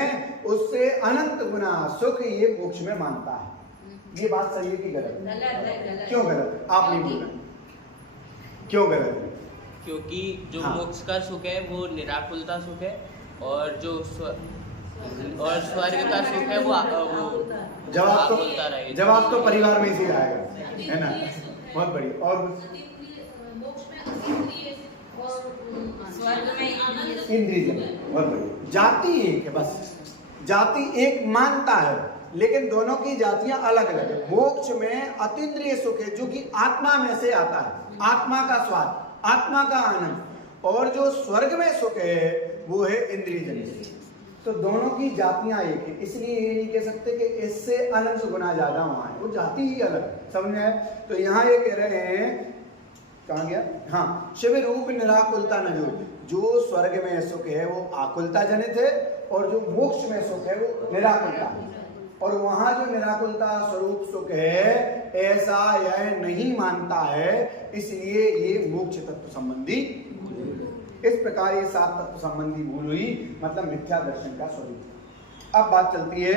उससे अनंत गुना सुख ये मोक्ष में मानता है। ये बात सही है कि गलत है? क्यों गलत? आप नहीं बोल रहे, क्यों गलत है? क्योंकि जो मोक्ष का सुख है वो निराकुलता सुख है, और जो स्वर्ग का सुख है वो जवाब तो परिवार में से आएगा, है ना? बहुत बढ़िया। और इंद्रिय बहुत बढ़िया। जाति एक है, बस जाति एक मानता है, लेकिन दोनों की जातियां अलग अलग है। मोक्ष में अतीन्द्रिय सुख है जो कि आत्मा में से आता है, आत्मा का स्वाद, आत्मा का आनंद, और जो स्वर्ग में सुख है वो है इंद्रिय जनित। तो दोनों की जातियां एक है, इसलिए ये नहीं कह सकते कि इससे अनंत गुना ज्यादा वहां है, वो जाति ही अलग। समझ में आए? तो यहाँ ये कह रहे हैं, कहाँ गया? हाँ, शिव रूप निराकुलता न जो स्वर्ग में सुख है वो आकुलता जनित है, और जो मोक्ष में सुख है वो निराकुलता है। और वहां जो निराकुलता स्वरूप सुख है ऐसा यह नहीं मानता है, इसलिए ये मोक्ष तत्व संबंधी भूल। इस प्रकार ये 7 तत्व संबंधी भूल हुई, मतलब मिथ्या दर्शन का स्वरूप। अब बात चलती है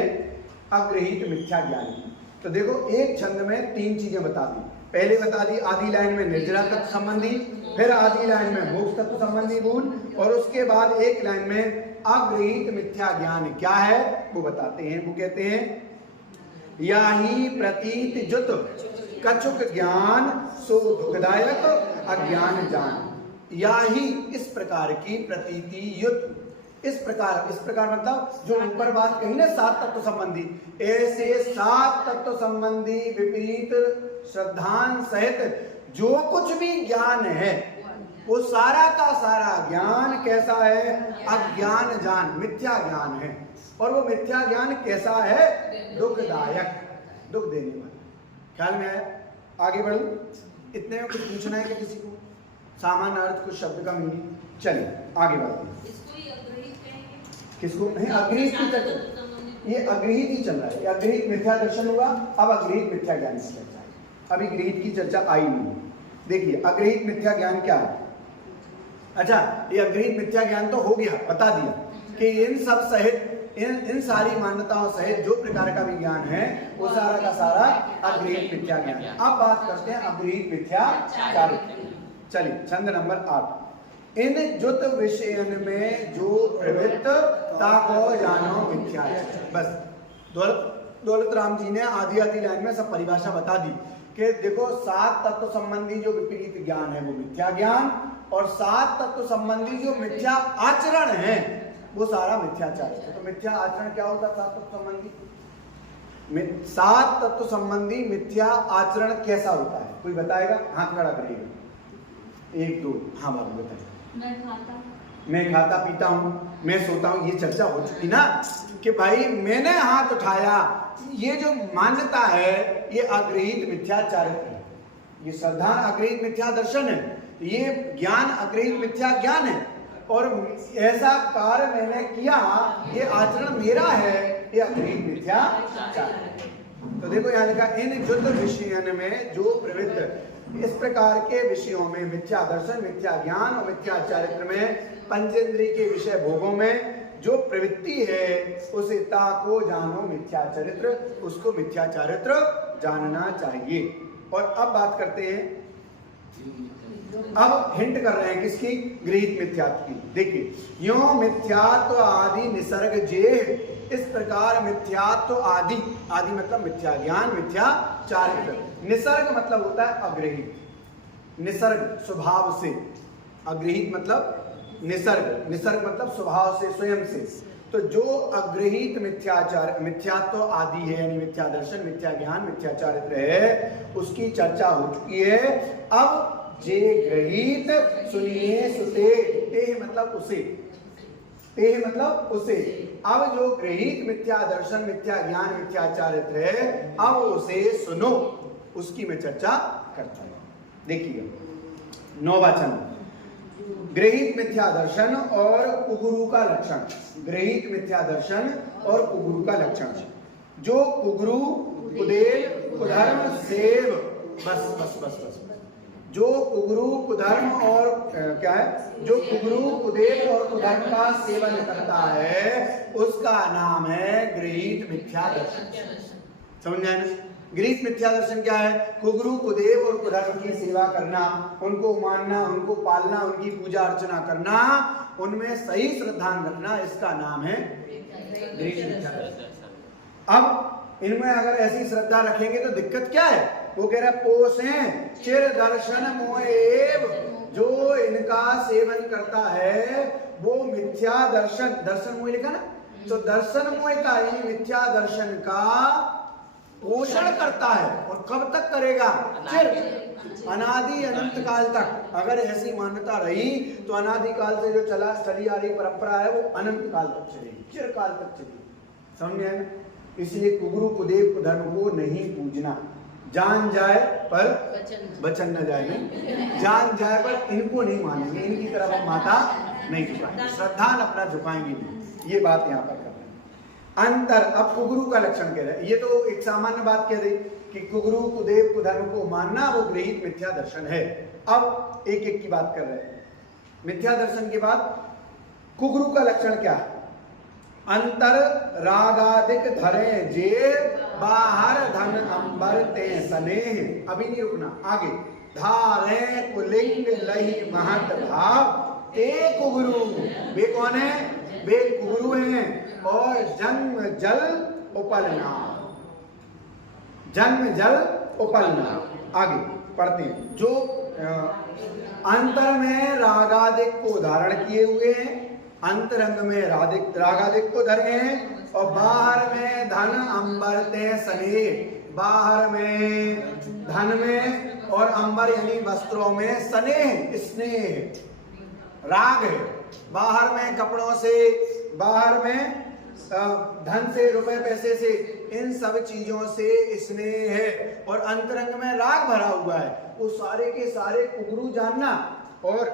अग्रहित मिथ्या ज्ञान की। तो देखो एक छंद में 3 चीजें बता दी। पहले बता दी आदि लाइन में निर्जरा तत्व संबंधी, फिर आदि लाइन में मोक्ष तत्व संबंधी भूल, और उसके बाद एक लाइन में अग्रहित मिथ्या ज्ञान क्या है वो बताते हैं। वो कहते हैं याही प्रतीत जुत कछुक ज्ञान सो दुखदायक अज्ञान जान। याही इस प्रकार की प्रतीति युत, इस प्रकार मतलब जो ऊपर बात कही ना 7 तत्व संबंधी, ऐसे 7 तत्व संबंधी विपरीत श्रद्धान सहित जो कुछ भी ज्ञान है वो सारा का सारा ज्ञान कैसा है? अज्ञान जान, मिथ्या ज्ञान है। और वो मिथ्या ज्ञान कैसा है? दुखदायक, दुख देने वाला। ख्याल में आया? आगे बढ़ूं? इतने में कुछ पूछना है क्या किसी को? सामान्य अर्थ कुछ शब्द का मीनिंग? चलिए आगे बढ़ते हैं। किसको? नहीं, अग्रहित की चर्चा, ये अग्रहित ही चल रहा है। अग्रहित मिथ्या दर्शन हुआ, अब अग्रहित मिथ्या ज्ञान की चर्चा है। अभी गृहित की चर्चा आई नहीं। देखिए अग्रहित मिथ्या ज्ञान क्या है? अच्छा, ये अग्रहित मिथ्या ज्ञान तो हो गया, बता दिया कि इन सब सहित इन सारी मान्यताओं सहित जो प्रकार का विज्ञान है वो सारा का सारा अग्रहित मिथ्या ज्ञान। अब बात करते हैं अग्रहित मिथ्या चारित्र। चलिए छंद नंबर 8। इन जुत विषयन में जो प्रवृत्त ताको जानो मिथ्या। बस दौलत राम जी ने आधी लाइन में सब परिभाषा बता दी कि देखो 7 तत्व संबंधी जो विपरीत ज्ञान है वो मिथ्या ज्ञान, और 7 तत्व संबंधी जो मिथ्या आचरण है वो सारा मिथ्याचार है। तो मिथ्या आचरण क्या होता है 7 तत्व संबंधी? 7 तत्व संबंधी मिथ्या आचरण कैसा होता है, कोई बताएगा? हाथ खड़ा करिएगा। 1 2, हाँ बाबू बताइए। मैं खाता पीता हूँ, मैं सोता हूँ, ये चर्चा हो चुकी ना कि भाई मैंने हाथ उठाया, ये जो मान्यता है ये अग्रहित मिथ्याचारित्र है, ये श्रद्धा अग्रहित मिथ्या दर्शन है, ये ज्ञान अग्रहित मिथ्या ज्ञान है, और ऐसा कार्य मैंने किया, ये आचरण मेरा है, ये अग्रहित मिथ्याचार। तो देखो यहाँ लिखा इन जुत विषयन में जो प्रवृत्त, इस प्रकार के विषयों में मिथ्या दर्शन, मिथ्या ज्ञान और मिथ्या चारित्र में पंचेंद्रिय के विषय भोगों में जो प्रवृत्ति है उसे ताको जानो मिथ्या चरित्र, उसको मिथ्या चारित्र जानना चाहिए। और अब बात करते हैं, अब हिंट कर रहे हैं किसकी? गृहीत मिथ्यात्व की। देखिए, यो मिथ्यात्व आदि निसर्ग जे, इस प्रकार मिथ्यात्व आदि, आदि मतलब मिथ्या ज्ञान, मिथ्या चारित्र। निसर्ग मतलब होता है अग्रहित, निसर्ग स्वभाव से, अग्रहित मतलब निसर्ग, निसर्ग मतलब स्वभाव से, स्वयं से। तो जो अग्रहित मिथ्याचार, मिथ्यात्व आदि है यानी मिथ्या दर्शन, मिथ्या ज्ञान, मिथ्या चारित्र है, उसकी चर्चा हो चुकी है। अब जे ग्रहीत सुनिए सुते, ते मतलब उसे, ते मतलब उसे। अब जो ग्रहीत मिथ्या दर्शन, मिथ्या ज्ञान, मिथ्या चारित्र है, अब उसे सुनो, उसकी मैं चर्चा करता हूं। देखिए 9वां छंद, ग्रहीत मिथ्या दर्शन और कुगुरु का लक्षण। ग्रहीत मिथ्या दर्शन और कुगुरु का लक्षण। जो कुगुरु कुदेव कुधर्म सेव, बस बस बस बस, जो कुगुरु कुधर्म और क्या है, जो कुगुरु कुदेव और कुधर्म का सेवन करता है उसका नाम है गृहीत मिथ्या दर्शन। समझ आए ना? गृहीत मिथ्या दर्शन क्या है? कुगुरु कुदेव और कुधर्म की सेवा करना, उनको मानना, उनको पालना, उनकी पूजा अर्चना करना, उनमें सही श्रद्धा रखना, इसका नाम है गृहीत मिथ्या दर्शन। अब इनमें अगर ऐसी श्रद्धा रखेंगे तो दिक्कत क्या है? वो कह रहा है पोषें चिर दर्शन मोएव, जो इनका सेवन करता है वो मिथ्या दर्शन, दर्शन मोह लिखा ना, तो दर्शन मोह का ही मिथ्या दर्शन का पोषण करता है। और कब तक करेगा? चिर, अनादि अनंत काल तक। अगर ऐसी मान्यता रही तो अनादि काल से जो चली आ रही परंपरा है वो अनंत काल तक चलेगी, चिर काल तक चलेगी। समझ में? इसलिए कुगुरु कुदेव कुधर्म को नहीं पूजना। जान जाए पर बचन न जाए, नहीं जान जाए पर इनको नहीं मानेंगे, इनकी तरफ हम माथा नहीं झुकाएंगे, श्रद्धा अपना झुकाएंगे नहीं। ये बात यहाँ पर कर रहे हैं। अंतर, अब कुगुरु का लक्षण कह रहे हैं। ये तो एक सामान्य बात कह रही कि कुगुरु कुदेव कुधर्म को मानना वो गृहीत मिथ्या दर्शन है। अब एक एक की बात कर रहे हैं। मिथ्या दर्शन के बाद कुगुरु का लक्षण क्या है? अंतर रागादिक धरे जे, बाहर धन अंबर ते स्नेह। अभी नहीं रुकना, आगे। धारे कुलिंग लही महत भाव, ते कुगुरु। वे कौन है? वे कुगुरु हैं। और जन्म जल उपलना, जन्म जल उपलना। आगे पढ़ते हैं। जो अंतर में रागादिक को धारण किए हुए हैं, अंतरंग में रागादिक को धरे हैं, और बाहर में धन अंबर ते स्नेह, बाहर में धन में और अंबर यानी वस्त्रों में स्नेह, स्नेह राग है। बाहर में कपड़ों से, बाहर में धन से, रुपए पैसे से, इन सब चीजों से स्नेह है, और अंतरंग में राग भरा हुआ है। वो सारे के सारे कुगुरु जानना। और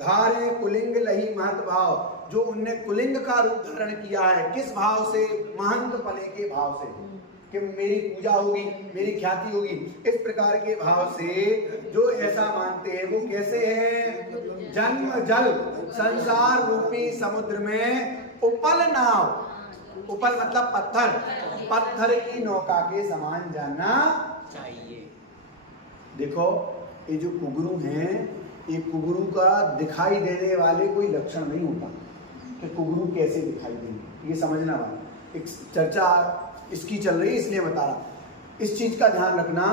धारे कुलिंग लही महत भाव, जो उनने कुलिंग का रूप धारण किया है, किस भाव से? महंत पले के भाव से, कि मेरी पूजा होगी, मेरी ख्याति होगी, इस प्रकार के भाव से जो ऐसा मानते हैं वो कैसे हैं? जन्म जल संसार रूपी समुद्र में उपल नाव, उपल मतलब पत्थर, पत्थर की नौका के समान जानना चाहिए। देखो ये जो कुगरू हैं, ये कुगरू का दिखाई देने वाले कोई लक्षण नहीं होता कि कुगरू कैसे दिखाई देंगे, ये समझना वाला एक चर्चा इसकी चल रही है, इसलिए बता रहा। इस चीज का ध्यान रखना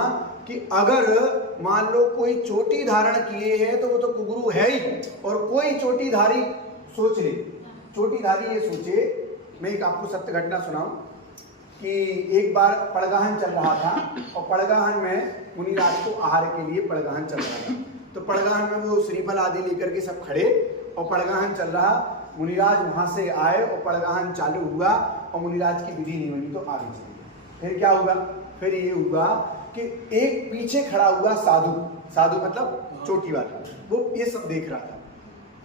कि अगर मान लो कोई चोटी धारण किए है तो वो तो कुगरू है ही, और कोई चोटीधारी सोच ले, चोटीधारी ये सोचे, मैं एक आपको सत्य घटना सुनाऊं कि एक बार पड़गाहन चल रहा था और पड़गाहन में मुनिराज को आहार के लिए पड़गाहन चल रहा था। तो पड़गाहन में वो श्रीफल आदि लेकर के सब खड़े और पड़गाहन चल रहा, मुनिराज वहां से आए और पड़गाहन चालू हुआ और मुनिराज की विधि नहीं बनी तो आगे चल गए। फिर क्या हुआ, फिर ये हुआ कि एक पीछे खड़ा हुआ साधु, साधु मतलब चोटी वाला, वो ये सब देख रहा था,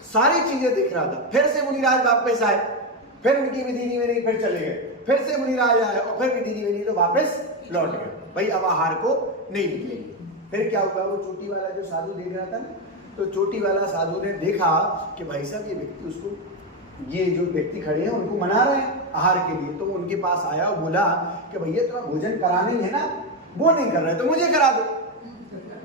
सारी चीजें देख रहा था। फिर से मुनिराज वापस आए, फिर उनकी विधि नहीं बनी, फिर चले गए, फिर से मुनिराज आए और फिर विधि नहीं बनी तो वापस लौट गए, भाई अब आहार को नहीं निकलेंगे। फिर क्या हुआ, वो चोटी वाला जो साधु देख रहा था ना, तो चोटी वाला साधु ने देखा कि भाई साहब ये व्यक्ति उसको, ये जो व्यक्ति खड़े हैं उनको मना रहे हैं आहार के लिए, तो वो उनके पास आया और बोला कि भैया तुम्हें भोजन कराना ही है ना, वो नहीं कर रहे तो मुझे करा दो,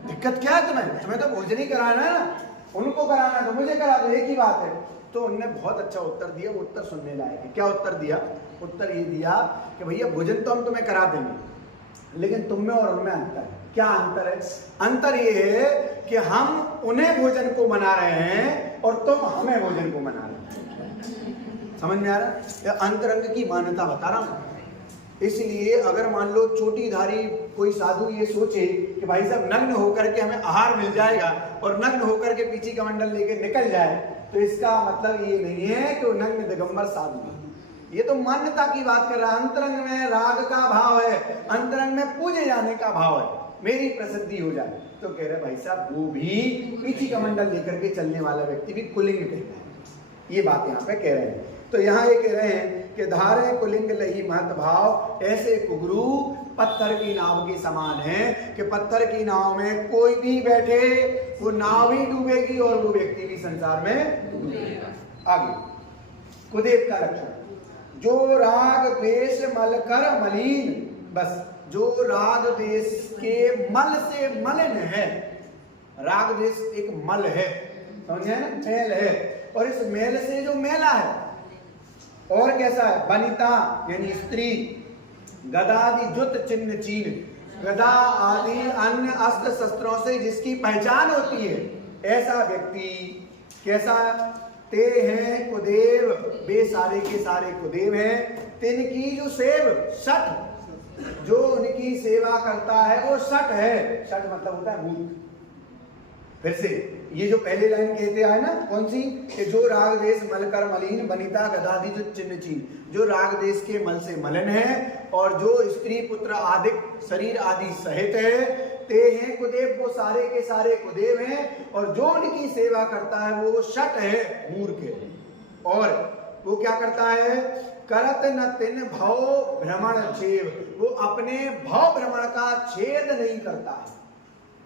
दिक्कत क्या है तुम्हें, तुम्हें तो भोजन ही कराना है ना, उनको कराना है तो मुझे करा दो, एक ही बात है। तो उन्होंने बहुत अच्छा उत्तर दिया, वो उत्तर सुनने लायक है। क्या उत्तर दिया, उत्तर ये दिया कि भैया भोजन तो हम तुम्हें करा देंगे, लेकिन तुम में और उनमें अंतर है। क्या अंतर है, अंतर ये है कि हम उन्हें भोजन को मना रहे हैं और तुम हमें भोजन को मना रहे हैं। समझ में आ रहा है, अंतरंग की मान्यता बता रहा हूं। इसलिए अगर मान लो चोटीधारी कोई साधु ये सोचे कि भाई साहब नग्न होकर के हमें आहार मिल जाएगा और नग्न होकर के पीछे कमंडल लेके निकल जाए, तो इसका मतलब ये नहीं है कि वो नग्न दिगंबर साधु है, ये तो मान्यता की बात कर रहा है। अंतरंग में राग का भाव है, अंतरंग में पूजे जाने का भाव है, मेरी प्रसिद्धि हो जाए। तो कह रहे भाई साहब वो भी पीछी कमंडल लेकर के चलने वाला व्यक्ति भी कुलिंग कहता है, ये बात यहाँ पे कह रहे हैं। तो यहाँ ये कह रहे हैं कि धारे कुलिंग लही महत भाव, ऐसे कुगरू पत्थर की नाव के समान है कि पत्थर की नाव में कोई भी बैठे वो नाव ही डूबेगी और वो व्यक्ति भी संसार में डूबेगा। आगे कुदेव का लक्षण, जो राग द्वेष मल कर मलिन, बस जो राग द्वेष के मल से मलिन है, राग द्वेष एक मल है, समझे ना, मैल है, और इस मैल से जो मैला है और कैसा है, वनिता यानी स्त्री, गदादि जुत चिन्ह चीन, गदा आदि अन्य अस्त्र शस्त्रों से जिसकी पहचान होती है, ऐसा व्यक्ति कैसा, ते हैं कुदेव, वे सारे के सारे कुदेव हैं, तिनकी जो सेव सठ, जो उनकी सेवा करता है वो सठ है, सठ मतलब होता है मूर्ख। फिर से ये जो पहले लाइन कहते आए ना, कौन सी, कि जो राग देश मल कर मलिन, वनिता गदादि जो चिन्ह चीन, जो राग देश के मल से मलिन है और जो स्त्री पुत्र आदि शरीर आदि सहित है, ते हैं कुदेव, वो सारे के सारे कुदेव हैं, और जो उनकी सेवा करता है वो शट है, मूर्ख है। और वो क्या करता है, करत न तिन भव भ्रमण छेद, वो अपने भव भ्रमण का छेद नहीं करता है,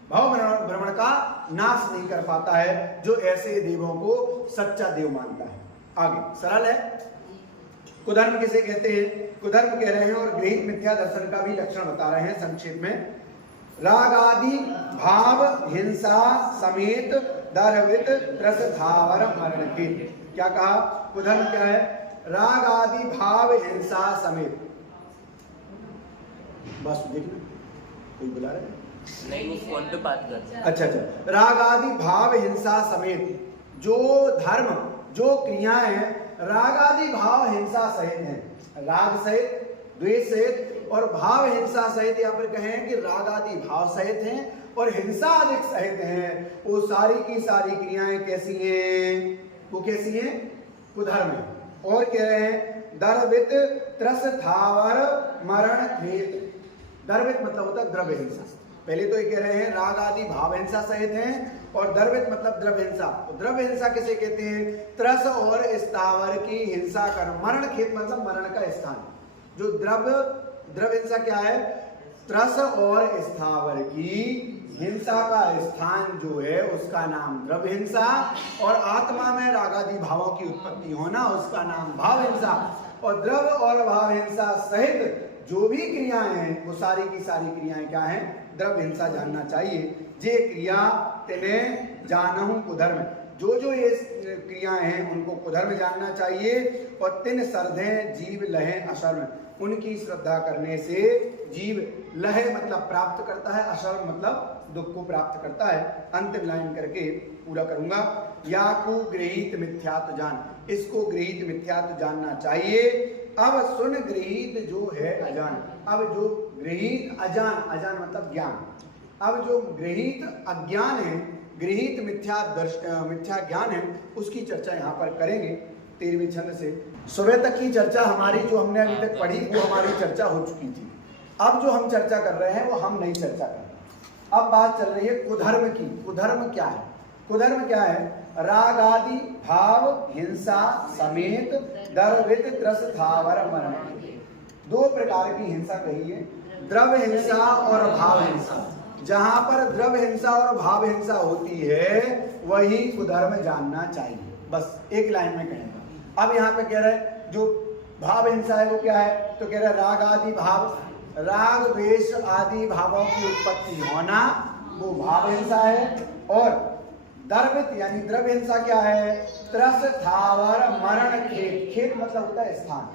भव भ्रमण का नाश नहीं कर पाता है, जो ऐसे देवों को सच्चा देव मानता है। आगे सरल है, कुधर्म किसे कहते हैं, कुधर्म कह रहे हैं और गृहीत मिथ्या दर्शन का भी लक्षण बता रहे हैं संक्षेप में। राग आदि भाव हिंसा समेत दर्वित रस धावर मरण के, क्या कहा, कुधर्म क्या है, राग आदि भाव हिंसा समेत, बस देखना कोई बुला रहे हैं, नहीं वो फोन पे बात कर रहे हैं। अच्छा अच्छा, राग आदि भाव हिंसा समेत, जो धर्म जो क्रियाएं राग आदि भाव हिंसा सहित हैं, राग सहित द्वेष सहित और भाव हिंसा सहित, या फिर कहें कि राग आदि भाव सहित हैं और हिंसा अधिक सहित हैं, वो सारी की सारी क्रियाएं कैसी हैं, वो कैसी हैं, कुधर्म है। और कह रहे हैं दर्वित त्रस थावर मरण खेत, दर्वित मतलब होता है द्रव्य हिंसा। पहले तो ये कह रहे हैं राग आदि भाव हिंसा सहित हैं, और द्रवित मतलब द्रव्य हिंसा। तो द्रव्य हिंसा किसे कहते हैं, त्रस और स्थावर की हिंसा कर, मरण खेत मतलब मरण का स्थान, जो द्रव्य हिंसा क्या है, त्रस और स्थावर की हिंसा का स्थान जो है उसका नाम द्रव्य हिंसा, और आत्मा में रागादि भावों की उत्पत्ति होना उसका नाम भाव हिंसा। और द्रव्य और भाव हिंसा सहित जो भी क्रियाएं हैं वो सारी की सारी क्रियाएं क्या हैं? द्रव्य हिंसा जानना चाहिए। जे क्रिया तेने जानहु कुधर्म, जो जो ये क्रियाएं हैं उनको कुधर्म जानना चाहिए। और तिन श्रद्धे जीव लहे अशर्म, उनकी श्रद्धा करने से जीव लहे मतलब प्राप्त करता है, अशर्म मतलब दुख को प्राप्त करता है। अंतिम लाइन करके पूरा करूंगा। या को गृहीत मिथ्यात्व जान, इसको गृहीत मिथ्यात्व जानना चाहिए। अब सुन गृहीत जो है अजान, अब जो गृहीत अजान, अजान मतलब ज्ञान, अब जो गृहीत अज्ञान है, गृहीत मिथ्या ज्ञान है, उसकी चर्चा यहाँ पर करेंगे 13वें छंद से। सुबह तक की चर्चा हमारी जो हमने अभी तक पढ़ी वो हमारी चर्चा हो चुकी थी। अब जो हम चर्चा कर रहे हैं वो हम नई चर्चा कर रहे हैं। अब बात चल रही है कुधर्म की। कुधर्म क्या है? कुधर्म क्या है? राग आदि भाव हिंसा समेत दर्वित त्रस थावर मरण, दो प्रकार की हिंसा कही है, द्रव्य हिंसा और भाव हिंसा। जहां पर द्रव्य हिंसा और भाव हिंसा होती है वही कुधर्म जानना चाहिए। बस एक लाइन में कहेंगे। अब यहाँ पे कह रहे हैं जो भाव हिंसा है वो क्या है? तो कह रहे हैं राग आदि भाव, राग द्वेष आदि भावों की उत्पत्ति होना वो भाव हिंसा है। और दर्वित यानी द्रव्य हिंसा क्या है? त्रस थावर मरण खेत, खेत मतलब होता है स्थान,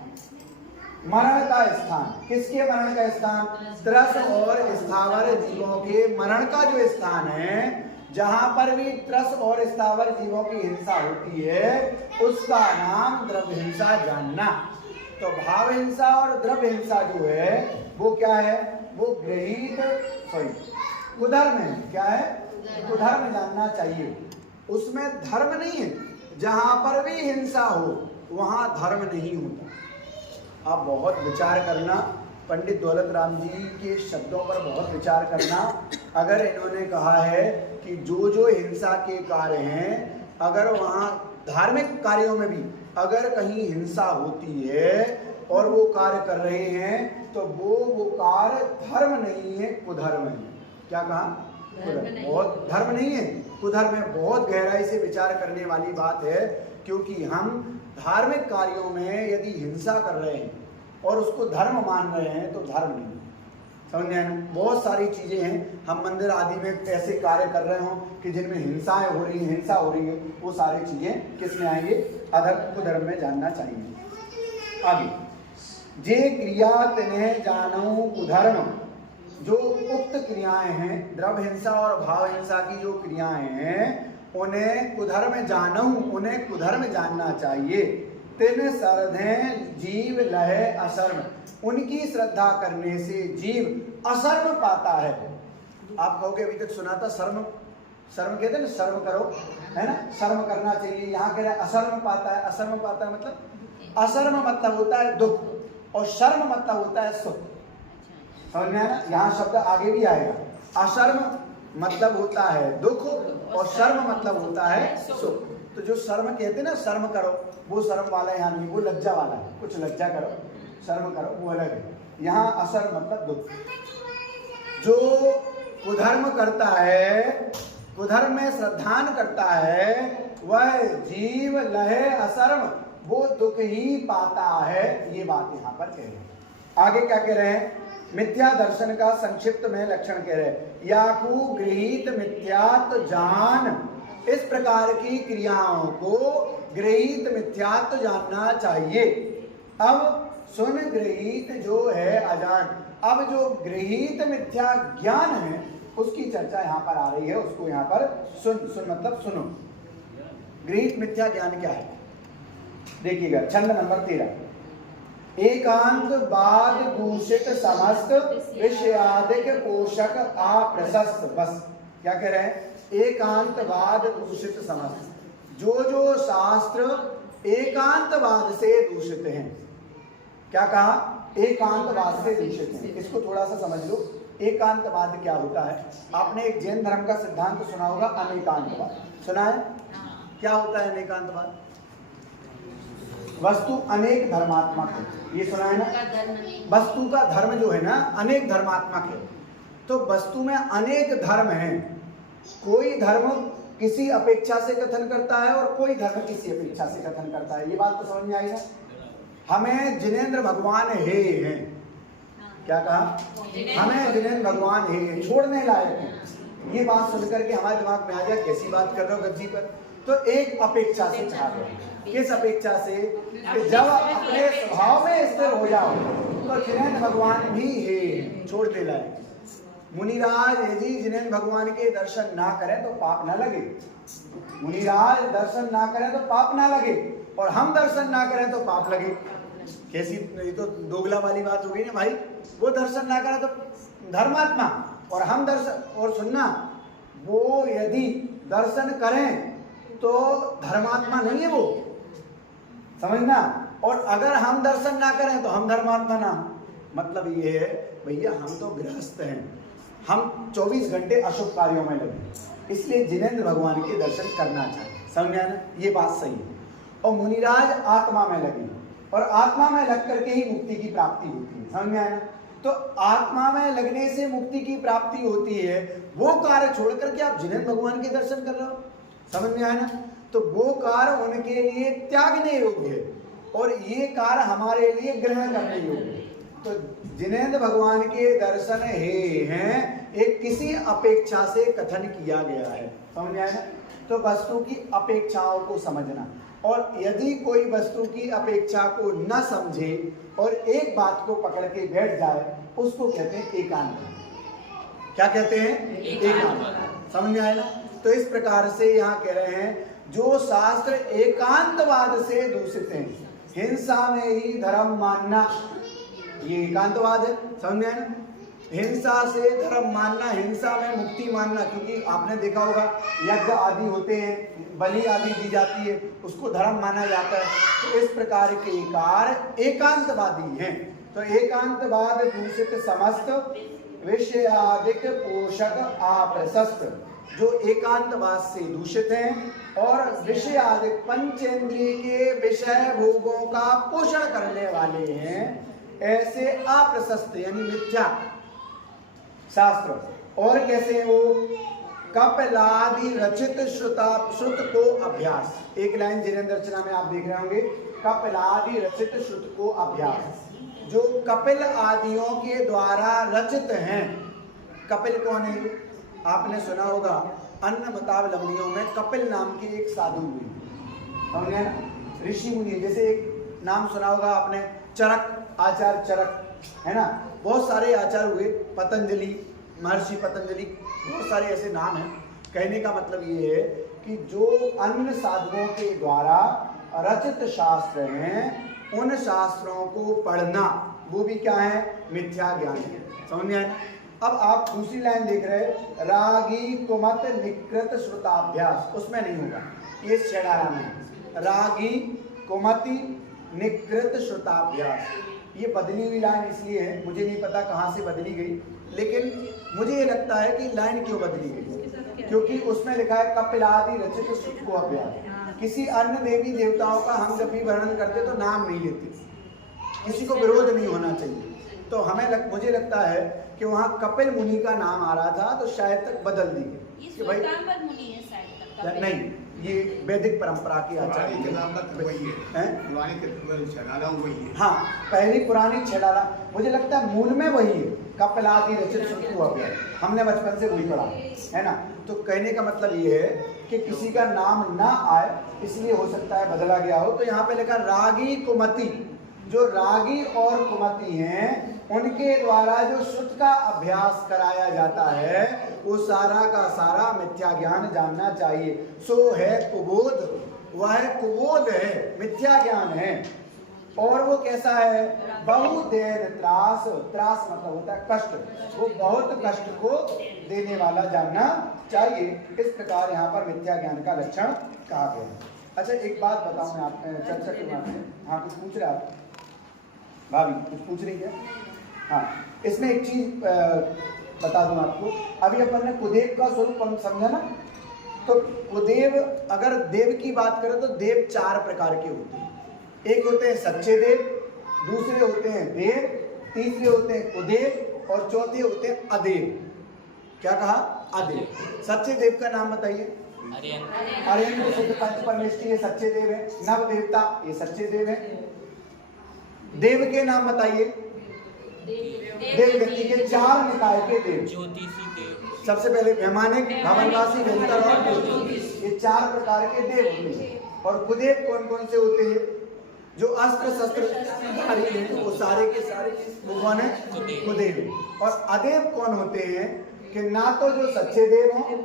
मरण का स्थान। किसके मरण का स्थान? त्रस और स्थावर जीवों के मरण का जो स्थान है, जहां पर भी त्रस और स्थावर जीवों की हिंसा होती है उसका नाम द्रव्य हिंसा जानना। तो भाव हिंसा और द्रव्य हिंसा जो है वो क्या है? वो गृहीत कुधर्म है। क्या है? कुधर्म जानना चाहिए। उसमें धर्म नहीं है, जहां पर भी हिंसा हो वहां धर्म नहीं होता। आप बहुत विचार करना, पंडित दौलत राम जी के शब्दों पर बहुत विचार करना। अगर इन्होंने कहा है कि जो जो हिंसा के कार्य हैं, अगर वहाँ धार्मिक कार्यों में भी अगर कहीं हिंसा होती है और वो कार्य कर रहे हैं तो वो कार्य धर्म नहीं है, कुधर्म है। क्या कहा? बहुत धर्म नहीं है, कुधर्म है। बहुत गहराई से विचार करने वाली बात है, क्योंकि हम धार्मिक कार्यों में यदि हिंसा कर रहे हैं और उसको धर्म मान रहे हैं तो धर्म नहीं। समझ में? बहुत सारी चीजें हैं, हम मंदिर आदि में ऐसे कार्य कर रहे हो कि जिनमें हिंसाएं हो रही है, हिंसा हो रही है, वो सारी चीजें किस में आएंगे? अधर्म, कुधर्म में जानना चाहिए। आगे, जे क्रिया तिन्हें जानू कुधर्म, जो उक्त क्रियाएं हैं द्रव्य हिंसा और भाव हिंसा की जो क्रियाएं हैं उन्हें कुधर्म जानू, उन्हें कुधर्म जानना चाहिए। तिन श्रद्धे जीव लहे अशर्म, उनकी श्रद्धा करने से जीव अशर्म पाता है। आप कहोगे अभी तक सुना था शर्म, शर्म कहते हैं ना, शर्म करो, है ना, शर्म करना चाहिए। यहाँ कह रहे हैं अशर्म पाता है। अशर्म पाता है मतलब, अशर्म मतलब होता है दुख और शर्म मतलब होता है सुख। समझ में आया? यहाँ शब्द आगे भी आएगा। अशर्म मतलब होता है दुख और शर्म मतलब होता है सुख। तो जो शर्म कहते हैं ना, शर्म करो, वो शर्म वाला यहाँ नहीं, वो लज्जा वाला है। कुछ लज्जा करो, शर्म करो, वो अलग है। यहाँ अशर्म मतलब दुख। जो कुधर्म करता है, कुधर्म में श्रद्धान करता है, वह जीव लहे अशर्म, वो दुख ही पाता है। ये बात यहाँ पर कह रहे हैं। आगे क्या कह रहे हैं? मिथ्या दर्शन का संक्षिप्त में लक्षण कह रहे हैं। याकू गृहीत मिथ्यात्व जान, इस प्रकार की क्रियाओं को गृहीत मिथ्यात्व जानना चाहिए। अब सुन गृहीत जो है अजान, अब जो गृहीत मिथ्या ज्ञान है उसकी चर्चा यहाँ पर आ रही है, उसको यहाँ पर सुन, सुन मतलब सुनो। गृहीत मिथ्या ज्ञान क्या है? देखिएगा छंद नंबर 13। एकांत बाद दूषित समस्त विषयादिक पोषक अप्रशस्त। बस क्या कह रहे हैं? एकांतवाद दूषित समस्त, जो जो शास्त्र एकांतवाद से दूषित हैं। क्या कहा? एकांतवाद से दूषित हैं। इसको थोड़ा सा समझ लो। एकांतवाद क्या होता है? आपने एक जैन धर्म का सिद्धांत सुना होगा, अनेकांतवाद। सुना है? क्या होता है अनेकांतवाद? वस्तु अनेक धर्मात्मक है, ये सुना है ना? वस्तु का धर्म जो है ना अनेक धर्मात्मक है। तो वस्तु में अनेक धर्म हैं। कोई धर्म किसी अपेक्षा से कथन करता है और कोई धर्म किसी अपेक्षा से कथन करता है। ये बात तो समझ में आई ना। हमें जिनेंद्र भगवान हे हैं, क्या कहा? हमें जिनेंद्र भगवान हे हैं, छोड़ने लायक हैं। ये बात सुनकर के हमारे दिमाग में आ गया कैसी बात कर रहे हो गज्जी पर। तो एक अपेक्षा से चाह रहे हैं। किस अपेक्षा से? कि जब अपने स्वभाव में स्थिर हो जाओ तो जिनेंद्र भगवान भी हे, छोड़ने लायक। मुनिराज यदि जिनेंद्र भगवान के दर्शन ना करें तो पाप ना लगे। मुनिराज दर्शन ना करें तो पाप ना लगे, और हम दर्शन ना करें तो पाप लगे। कैसी, ये तो दोगला वाली बात हो गई ना भाई। वो दर्शन ना करें तो धर्मात्मा, और हम दर्शन, और सुनना, वो यदि दर्शन करें तो धर्मात्मा नहीं है वो, समझना। और अगर हम दर्शन ना करें तो हम धर्मात्मा ना। मतलब ये है भैया, हम तो गृहस्थ हैं, हम 24 घंटे अशुभ कार्यों में लगे, इसलिए जिनेंद्र भगवान के दर्शन करना चाहिए। समझा ना? ये बात सही है। और मुनिराज आत्मा में लगे, और आत्मा में लग करके ही मुक्ति की प्राप्ति होती है। समझ में आया ना? तो आत्मा में लगने से मुक्ति की प्राप्ति होती है। वो कार्य छोड़ करके आप जिनेंद्र भगवान के दर्शन कर रहे हो, समझ में आया ना? तो वो कार्य उनके लिए त्यागने योग्य है, और ये कार्य हमारे लिए ग्रहण करने योग्य है। तो जिनेंद्र भगवान के दर्शन हे हैं, एक किसी अपेक्षा से कथन किया गया है। समझ में आया ना? तो वस्तु की अपेक्षाओं को समझना, और यदि कोई वस्तु की अपेक्षा को न समझे और एक बात को पकड़ के बैठ जाए, उसको कहते हैं एकांत। क्या कहते हैं? एकांत। समझ में आया ना? तो इस प्रकार से यहाँ कह रहे हैं, जो शास्त्र एकांतवाद से दूषित हैं, हिंसा में ही धर्म मानना, ये एकांतवाद है। समझ में आया ना? हिंसा से धर्म मानना, हिंसा में मुक्ति मानना, क्योंकि आपने देखा होगा यज्ञ आदि होते हैं, बलि आदि दी जाती है, उसको धर्म माना जाता है। तो इस प्रकार के कार्य एकांतवादी हैं। तो एकांतवाद दूषित समस्त विषयादिक पोषक अप्रशस्त, जो एकांतवाद से दूषित हैं और विषयादिक पंचेंद्रिय के विषय भोगों का पोषण करने वाले हैं, ऐसे अप्रशस्त यानी मिथ्या शास्त्र। और कैसे वो? कपिलादि रचित श्रुत को अभ्यास। एक लाइन जिनेंद्र रचना में आप देख रहे होंगे, कपिलादि रचित श्रुत को अभ्यास, जो कपिल आदियों के द्वारा रचित हैं। कपिल कौन है? आपने सुना होगा अन्य मतावलंबियों में कपिल नाम के एक साधु हुए, ऋषि मुनि। जैसे एक नाम सुना होगा आपने, चरक, आचार्य चरक, है ना? बहुत सारे आचार्य हुए, पतंजलि, महर्षि पतंजलि, बहुत सारे ऐसे नाम हैं। कहने का मतलब ये है कि जो अन्य साधुओं के द्वारा रचित शास्त्र हैं, उन शास्त्रों को पढ़ना, वो भी क्या है? मिथ्या ज्ञान है। समझ में आया? अब आप दूसरी लाइन देख रहे हैं, रागी कुमत निकृत श्रुताभ्यास, उसमें नहीं होगा, ये छेड़ारा में रागी कुमति निकृत श्रुताभ्यास। ये बदली हुई लाइन इसलिए है, मुझे नहीं पता कहाँ से बदली गई, लेकिन मुझे ये लगता है कि लाइन क्यों बदली गई, क्योंकि उसमें लिखा है कपिलादि रचित श्रुत को अभ्यास। किसी अन्य देवी देवताओं का हम जब भी वर्णन करते तो नाम नहीं लेते, किसी को विरोध नहीं होना चाहिए। तो मुझे लगता है कि वहाँ कपिल मुनि का नाम आ रहा था, तो शायद तक बदल दी गई कि भाई नहीं, ये वैदिक परंपरा की आचार्य के नाम वही है, हाँ, पहली पुरानी छेड़ाला, मुझे लगता है मूल में वही है, कपिलादि रचित श्रुत को अभ्यास। हमने बचपन से वही पढ़ा है ना। तो कहने का मतलब ये है कि किसी का नाम ना आए, इसलिए हो सकता है बदला गया हो। तो यहाँ पे लिखा रागी कुमति, जो रागी और कुमति हैं, उनके द्वारा जो श्रुत का अभ्यास कराया जाता है, वो सारा का सारा मिथ्या ज्ञान जानना चाहिए। सो है कुबोध, वह कुबोध है, मिथ्या ज्ञान है। और वो कैसा है? बहुदेन त्रास, त्रास मतलब होता है कष्ट, वो बहुत कष्ट को देने वाला जानना चाहिए। इस प्रकार यहाँ पर मिथ्या ज्ञान का लक्षण कहा गया है। अच्छा, एक बात बताऊं मैं आप चर्चा के माध्यम से। हाँ, कुछ पूछ रहे आप भाभी? कुछ पूछ रही है? हाँ, इसमें एक चीज बता दूं आपको। अभी अपन ने कुदेव का स्वरूप हम समझा ना। तो कुदेव, अगर देव की बात करें तो देव 4 प्रकार के होते हैं। एक होते हैं सच्चे देव, दूसरे होते हैं देव, तीसरे होते हैं कुदेव, और चौथे होते हैं अदेव। क्या कहा? अदेव। सच्चे देव का नाम बताइए। आर्यन को शुद्ध पंच परमेष्टि, ये सच्चे देव है। नव देवता, ये सच्चे देव है। देव के नाम बताइए। देव गति के 4 निकाय के देव। ज्योतिषी देव, सबसे पहले वैमानिक, भवनवासी, वेंतर और ज्योतिष, ये 4 प्रकार के देव होते हैं। और कुदेव कौन कौन से होते हैं? जो अस्त्र शस्त्र धारी हैं वो सारे के सारे वो कौन है? कुदेव। और अदेव कौन होते हैं? कि ना तो जो सच्चे देव हों,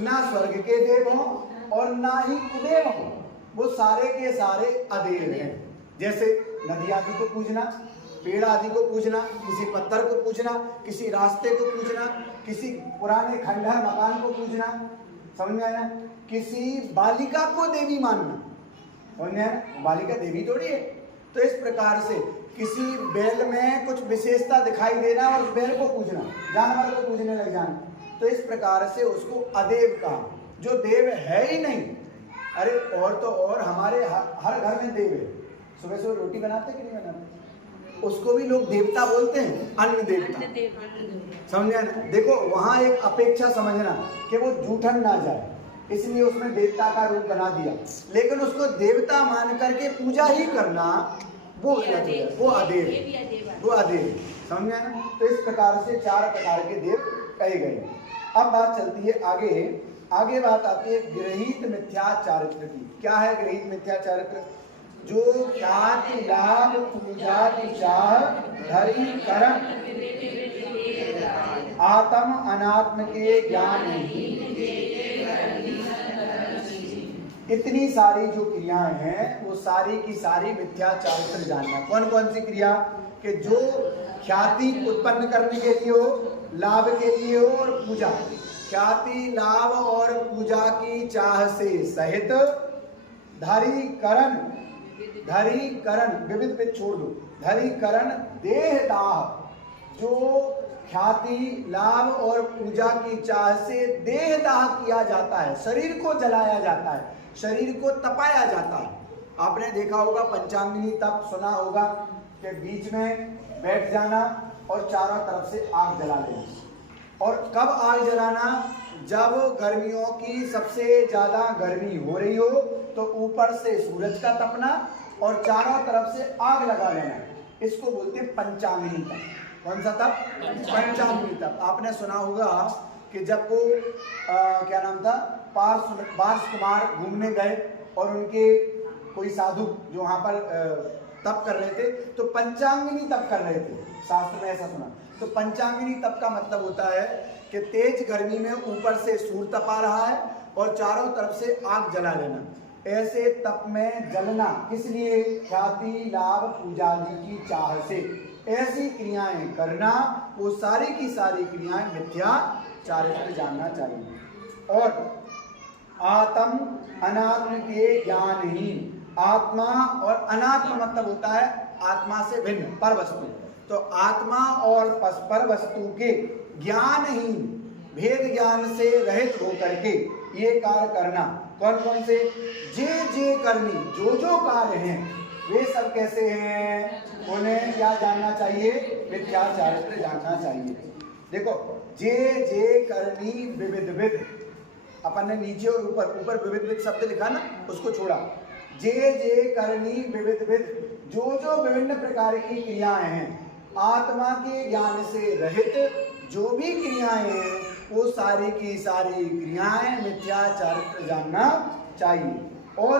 ना स्वर्ग के देव हों, और ना ही कुदेव हों, वो सारे के सारे अदेव हैं। जैसे नदी आदि को पूजना, पेड़ आदि को पूजना, किसी पत्थर को पूजना, किसी रास्ते को पूजना, किसी पुराने खंडहर मकान को पूजना, समझ में आया? किसी बालिका को देवी मानना, समझ में आया? बालिका देवी थोड़ी है। तो इस प्रकार से किसी बैल में कुछ विशेषता दिखाई देना और उस बैल को पूजना, जानवर को पूजने लग जाना, तो इस प्रकार से उसको अदेव कहा, जो देव है ही नहीं। अरे और तो और हमारे हर घर में देव है। सुबह सुबह रोटी बनाते कि नहीं बनाते, उसको भी लोग देवता बोलते हैं, अन्न देवता, समझे ना? देखो वहां एक अपेक्षा समझना कि वो जूठन ना जाए, इसलिए उसने देवता का रूप बना दिया, लेकिन उसको देवता मान करके पूजा ही करना वो अदेव, वो अदेव, समझ ना? तो इस प्रकार से 4 प्रकार के देव कहे गए। अब बात चलती है आगे बात आती है गृहीत मिथ्या चारित्र की। क्या है गृहीत मिथ्या चारित्र? जो ख्याति लाभ पूजा की चाह धरी कर्म आत्म अनात्म के ज्ञान ही, इतनी सारी जो क्रियाएं हैं वो सारी की सारी मिथ्या चारित्र जानना। कौन कौन सी क्रिया? कि जो ख्याति उत्पन्न करने के लिए हो, लाभ के लिए हो और पूजा, ख्याति लाभ और पूजा की चाह से सहित धरी करण विविध छोड़ दो, धरी करण देहदाह, जो ख्याति लाभ और पूजा की चाह से देहदाह किया जाता है, शरीर को जलाया जाता है, शरीर को तपाया जाता है। आपने देखा होगा पंचांगिनी तप सुना होगा कि बीच में बैठ जाना और चारों तरफ से आग जला लेना। और कब आग जलाना? जब गर्मियों की सबसे ज्यादा गर्मी हो रही हो तो ऊपर से सूरज का तपना और चारों तरफ से आग लगा लेना, इसको बोलते हैं पंचांगिनी तप। कौन सा तप? पंचांगिनी तप। आपने सुना होगा कि जब वो क्या नाम था, पार्श कुमार घूमने गए और उनके कोई साधु जो वहां पर तप कर रहे थे, तो पंचांगिनी तप कर रहे थे, शास्त्र में ऐसा सुना। तो पंचांगिनी तप का मतलब होता है कि तेज गर्मी में ऊपर से सूर्य तपा रहा है और चारों तरफ से आग जला लेना। ऐसे तप में जलना किस लिए? ख्याति लाभ पूजा की चाह से ऐसी क्रियाएं करना, वो सारी की सारी क्रियाएं मिथ्या चारित्र जानना चाहिए। और आत्म अनात्म के ज्ञानहीन, आत्मा और अनात्मा मतलब होता है आत्मा से भिन्न पर वस्तु, तो आत्मा और पर वस्तु के ज्ञानहीन, भेद ज्ञान से रहित होकर के ये कार्य करना। कौन कौन से? जे करनी, जो कार्य हैं वे सब कैसे हैं? उन्हें क्या जानना चाहिए? मिथ्या चारित्र जानना चाहिए। देखो जे करनी विविध, अपन ने नीचे और ऊपर विविध शब्द लिखा ना, उसको छोड़ा। जे करनी विविध, जो विभिन्न प्रकार की क्रियाएं हैं, आत्मा के ज्ञान से रहित जो भी क्रियाएं हैं, वो सारी की सारी क्रियाएं मिथ्या चारित्र जानना चाहिए। और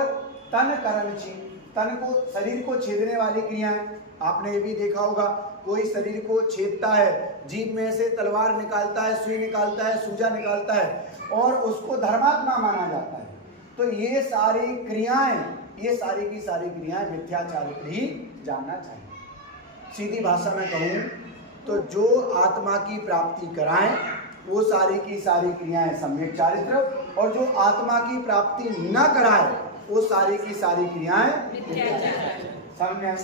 तन करणची, तन को, शरीर को छेदने वाली क्रियाएं, आपने ये भी देखा होगा, कोई शरीर को छेदता है, जीभ में से तलवार निकालता है, सुई निकालता है, सूजा निकालता है और उसको धर्मात्मा माना जाता है। तो ये सारी क्रियाएं, ये सारी की सारी क्रियाएं मिथ्या चारित्र ही जानना चाहिए। सीधी भाषा में कहूँ तो जो आत्मा की प्राप्ति कराएं वो सारी की सारी क्रियाएं सम्यक चारित्र, और जो आत्मा की प्राप्ति न कराए वो सारी की सारी क्रियाएं समझ में आया?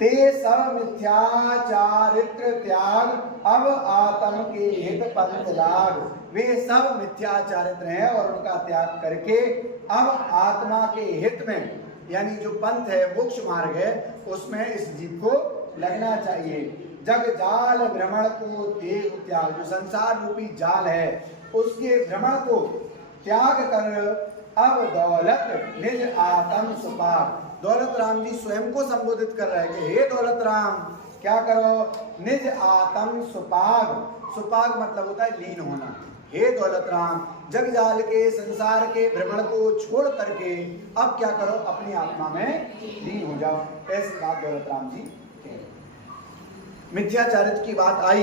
ते सब मिथ्या चारित्र त्याग, अब आत्म के हित पंथ लाग। वे सब मिथ्या चारित्र हैं और उनका त्याग करके अब आत्मा के हित में, यानी जो पंथ है, मोक्ष मार्ग है, उसमें इस जीव को लगना चाहिए। जग जाल भ्रमण को देव त्याग, जो संसार रूपी जाल है उसके भ्रमण को त्याग कर अब दौलत निज आत्म सुपाग। दौलत राम जी स्वयं को संबोधित कर रहे हैं कि हे दौलत राम क्या करो, निज आत्म सुपाग, सुपाग मतलब होता है लीन होना। हे दौलत राम जग जाल के संसार के भ्रमण को छोड़ करके अब क्या करो, अपनी आत्मा में लीन हो जाओ। ऐसी बात दौलत राम जी कह रहे। मिथ्याचारित्र की बात आई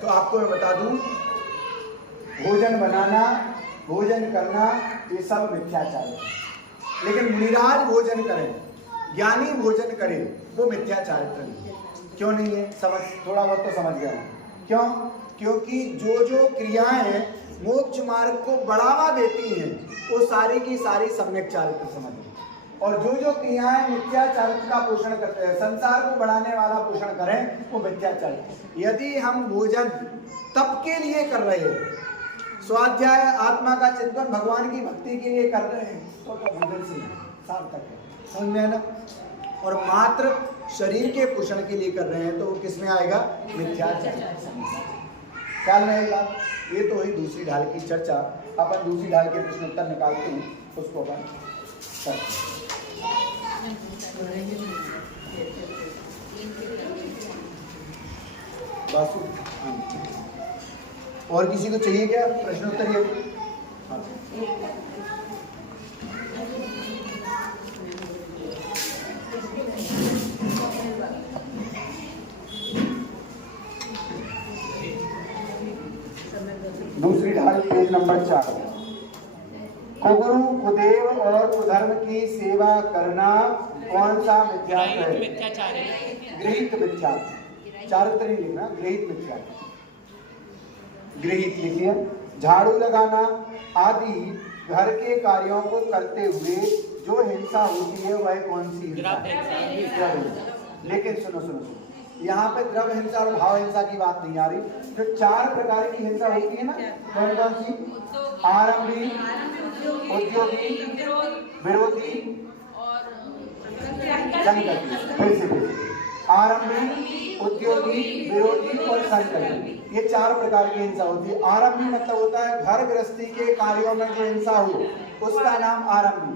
तो आपको मैं बता दूं, भोजन बनाना, भोजन करना ये सब मिथ्याचारित्र। लेकिन मुनिराज भोजन करें, ज्ञानी भोजन करें, वो मिथ्याचारित्र नहीं। क्यों नहीं है? समझ, थोड़ा बहुत तो समझ गया। क्यों? क्योंकि जो जो क्रियाएं मोक्ष मार्ग को बढ़ावा देती हैं वो सारी की सारी सम्यक चारित्र समझ लो, और जो जो क्रियाएं मिथ्या चारित्र का पोषण करते हैं, संसार को बढ़ाने वाला पोषण करें, वो मिथ्या चारित्र। यदि हम भोजन तप के लिए कर रहे हैं, स्वाध्याय आत्मा का चिंतन भगवान की भक्ति के लिए कर रहे हैं, तो भोजन से सार्थक है, समझ में है ना। और मात्र शरीर के पोषण के लिए कर रहे हैं तो वो किस में आएगा? मिथ्या चारित्र। ख्याल रहेगा। ये तो हुई दूसरी ढाल की चर्चा। अपन दूसरी ढाल के प्रश्न उत्तर निकालते हैं, उसको अपन करते हैं। और किसी को चाहिए क्या प्रश्न उत्तर? ये दूसरी ढाल पेज नंबर 4। कुगुरु कुदेव और कुधर्म की सेवा करना कौन सा मिथ्याचार है? गृहीत मिथ्याचार। चारित्र नहीं लिखना, गृहीत मिथ्याचार। गृहीत लिखिए। झाड़ू लगाना आदि घर के कार्यों को करते हुए जो हिंसा होती है वह कौन सी हिंसा? लेकिन सुनो सुनो सुनो, यहाँ पे द्रव्य हिंसा और भाव हिंसा की बात नहीं आ रही। जो 4 प्रकार की हिंसा होती है ना, कौन कौन सी? आरंभी, उद्योगी, विरोधी, संकल्पी। फिर से आरंभी, उद्योगी, विरोधी और संकल्पी, ये 4 प्रकार की हिंसा होती है। आरंभी मतलब होता है घर गृहस्थी के कार्यों में जो हिंसा हो उसका नाम आरंभी।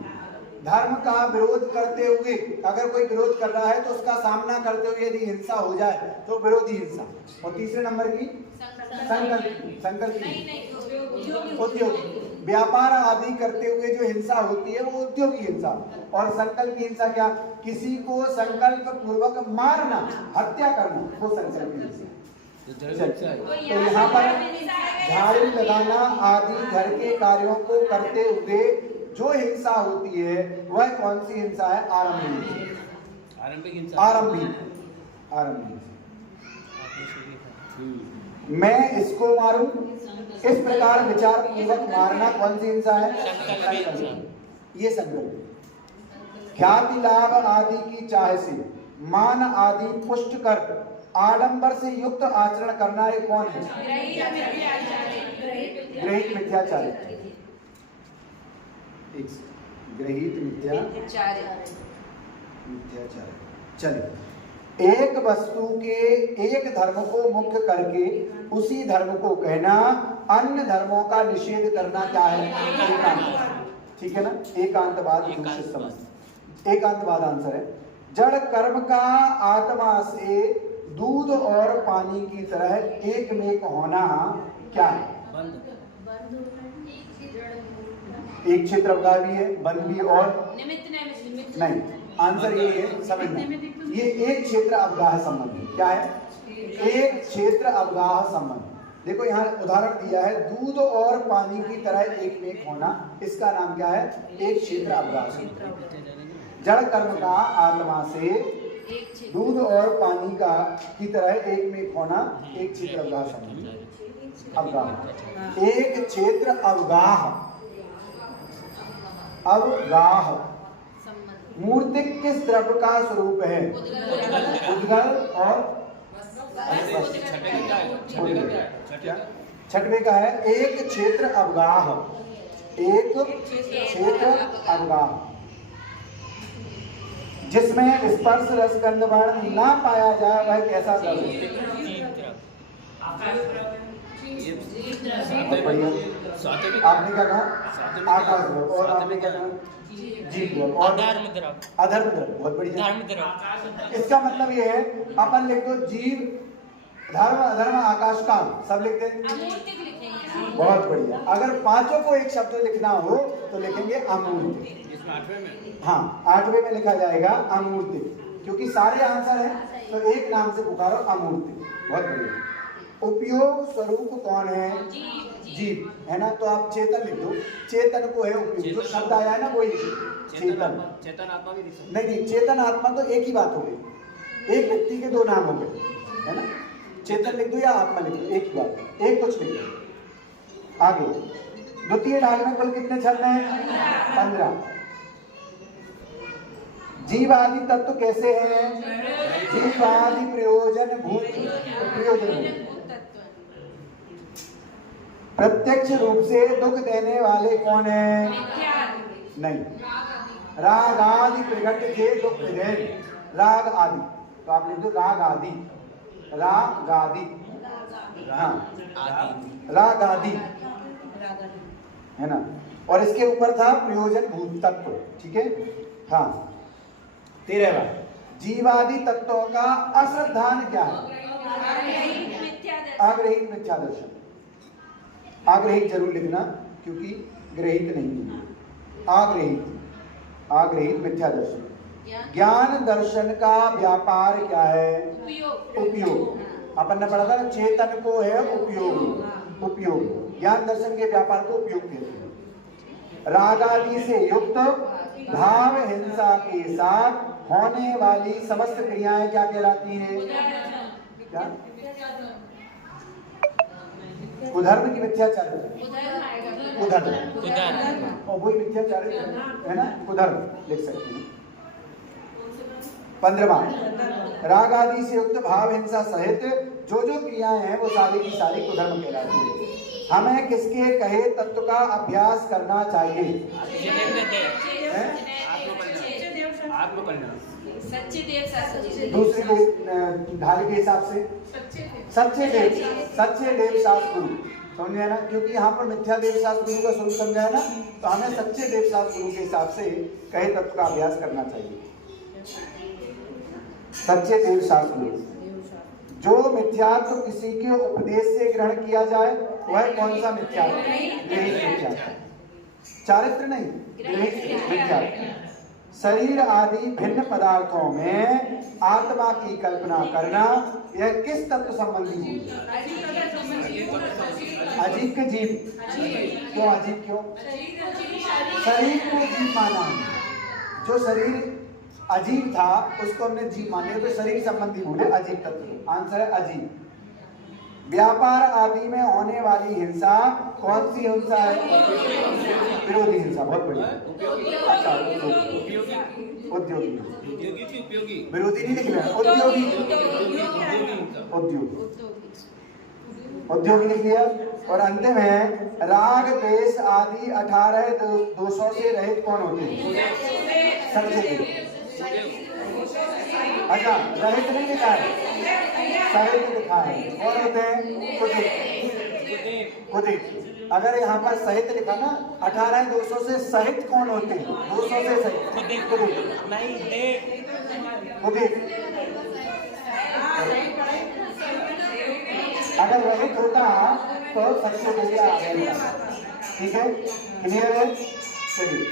धर्म का विरोध करते हुए, अगर कोई विरोध कर रहा है तो उसका सामना करते हुए यदि हिंसा हो जाए तो विरोधी हिंसा। और तीसरे नंबर की संकल्पी, उद्योगी। व्यापार आदि करते हुए जो हिंसा होती है वो उद्योगी हिंसा। और संकल्पी हिंसा क्या? किसी को संकल्प पूर्वक मारना, हत्या करना, वो संकल्पी हिंसा। तो यहाँ पर झाड़ू लगाना आदि घर के कार्यों को करते हुए जो हिंसा होती है वह कौन सी हिंसा है? आरंभिक हिंसा। आरंभिक। मैं इसको मारूं, इस प्रकार विचार पूर्वक मारना कौन सी हिंसा है? ये संकल्प। ख्याति लाभ आदि की चाह से मान आदि पुष्ट कर आडंबर से युक्त आचरण करना ये कौन है? ग्रहित मिथ्याचार। ग्रहित मिथ्याचार। चलिए, एक वस्तु के एक धर्म को मुख्य करके उसी धर्म को कहना, अन्य धर्मों का निषेध करना क्या है? एकांतवाद। ठीक है ना? एकांतवाद दूषित समझ। एकांतवाद आंसर है। जड़ कर्म का आत्मा से दूध और पानी की तरह एक में होना क्या है? एक क्षेत्र अवगाह भी है, बंद भी, और नहीं। आंसर ये है, समझना, ये एक क्षेत्र अवगाह संबंध। क्या है? एक क्षेत्र अवगाह संबंध। देखो यहाँ उदाहरण दिया है, दूध और पानी की तरह एक में होना, इसका नाम क्या है? एक क्षेत्र अवगाह संबंध। जड़ कर्म का आत्मा से दूध और पानी का की तरह एक में होना, एक क्षेत्र अवगाह संबंध। अवगाह, एक क्षेत्र अवगाह। अवगाह मूर्तिक किस द्रव्य का स्वरूप है? उद्गल और छठवें का है एक क्षेत्र अवगाह। एक क्षेत्र अवगाह। जिसमें स्पर्श रसगंध वर्ण ना पाया जाए वह कैसा द्रव्य है? बहुत बढ़िया। आपने क्या कहा? आकाश द्रव। और आपने क्या कहा? जीव द्रव। और अधर्म द्रव। अधर्म द्रव। बहुत बढ़िया। धर्म द्रव। इसका मतलब ये है, अपन लिख दो जीव, धर्म, अधर्म, आकाश, काम, सब लिख दे। बहुत बढ़िया। अगर पांचों को एक शब्द लिखना हो तो लिखेंगे अमूर्त। हाँ, 8वें में लिखा जाएगा अमूर्त, क्योंकि सारे आंसर हैं तो एक नाम से पुकारो अमूर्त। बहुत बढ़िया। उपयोग स्वरूप कौन है? जीव है ना, तो आप चेतन लिख दो। चेतन को है उपयोग, जो शब्द आया है ना वही चेतन। चेतन आत्मा भी लिख सकते नहीं, चेतन आत्मा तो एक ही बात हो गई, एक व्यक्ति के दो नाम हो गए, है ना। चेतन लिख दो या आत्मा लिख दो, एक ही बात, एक कुछ लिख दो। आगे द्वितीय ढाल में कुल कितने छंद हैं? 15। जीव आदि तत्व कैसे हैं? जीव आदि प्रयोजन भूत। प्रत्यक्ष रूप से दुख देने वाले कौन है? नहीं, राग आदि प्रकट के दुख देन। राग आदि, तो आप लिख दो राग आदि। राग आदि, हाँ, राग आदि, है ना। और इसके ऊपर था प्रयोजन भूत तत्व, ठीक है। हाँ, 13वां, जीवादि तत्वों का अश्रद्धान क्या है? आग्रहित मिथ्या दर्शन। आग्रहित जरूर लिखना, क्योंकि ग्रहित नहीं है। आग्रहित, आग्रहित मिथ्या दर्शन। ज्ञान दर्शन का व्यापार क्या है? उपयोग। अपन ने पढ़ा था ना, चेतन को है उपयोग। उपयोग, ज्ञान दर्शन के व्यापार को उपयोग कहते हैं। राग आदि से युक्त भाव हिंसा के साथ होने वाली समस्त क्रियाएं क्या कहलाती हैं? क्या? कुधर्म की मिथ्याचार, कुधर्म, और वही मिथ्याचार है ना, कुधर्म लिख सकते हैं। 15वां, राग आदि से युक्त भाव हिंसा सहित जो जो क्रियाएं हैं वो सारी की सारी कुधर्म कहलाती है। हमें किसके कहे तत्व का अभ्यास करना चाहिए? दूसरी ढाल के हिसाब से सच्चे देव शास्त्र गुरु, समझे ना, क्योंकि यहाँ पर मिथ्या देव शास्त्र गुरु का स्वरूप समझा है ना, तो हमें सच्चे देव शास्त्र गुरु के हिसाब से कहे तत्व का अभ्यास करना चाहिए। सच्चे देव शास्त्र गुरु, जो मिथ्यात्व किसी के उपदेश से ग्रहण किया जाए वह कौन सा मिथ्यात्व? ग्रहित मिथ्यात्व। चारित्र नहीं, ग्रहित मिथ्यात्व। शरीर आदि भिन्न पदार्थों में आत्मा की कल्पना करना, यह किस तत्व संबंधी है? अजीब के जीव। क्यों अजीब? क्यों? शरीर को जीव माना, जो शरीर अजीब था उसको हमने जीव माने, तो शरीर संबंधी बोले अजीब तत्व। आंसर है अजीब। व्यापार आदि में होने वाली हिंसा कौन सी हिंसा है? विरोधी हिंसा। बहुत बढ़िया। अच्छा, उद्योगी, विरोधी नहीं लिख रहे हैं, उद्योगी, उद्योगी लिख दिया। और अंत में राग द्वेष आदि 18 दोषों से रहित कौन होते हैं? सच्चे। अच्छा, रहित नहीं लिखा है, सहित लिखा है। और होते हैं कुदित। अगर यहाँ पर सहित लिखा ना, 18 दोषों से सहित कौन होते हैं? दोषों से सहित कुदित। अगर रहित होता तो सच्चे। ठीक है, क्लियर है? चलिए।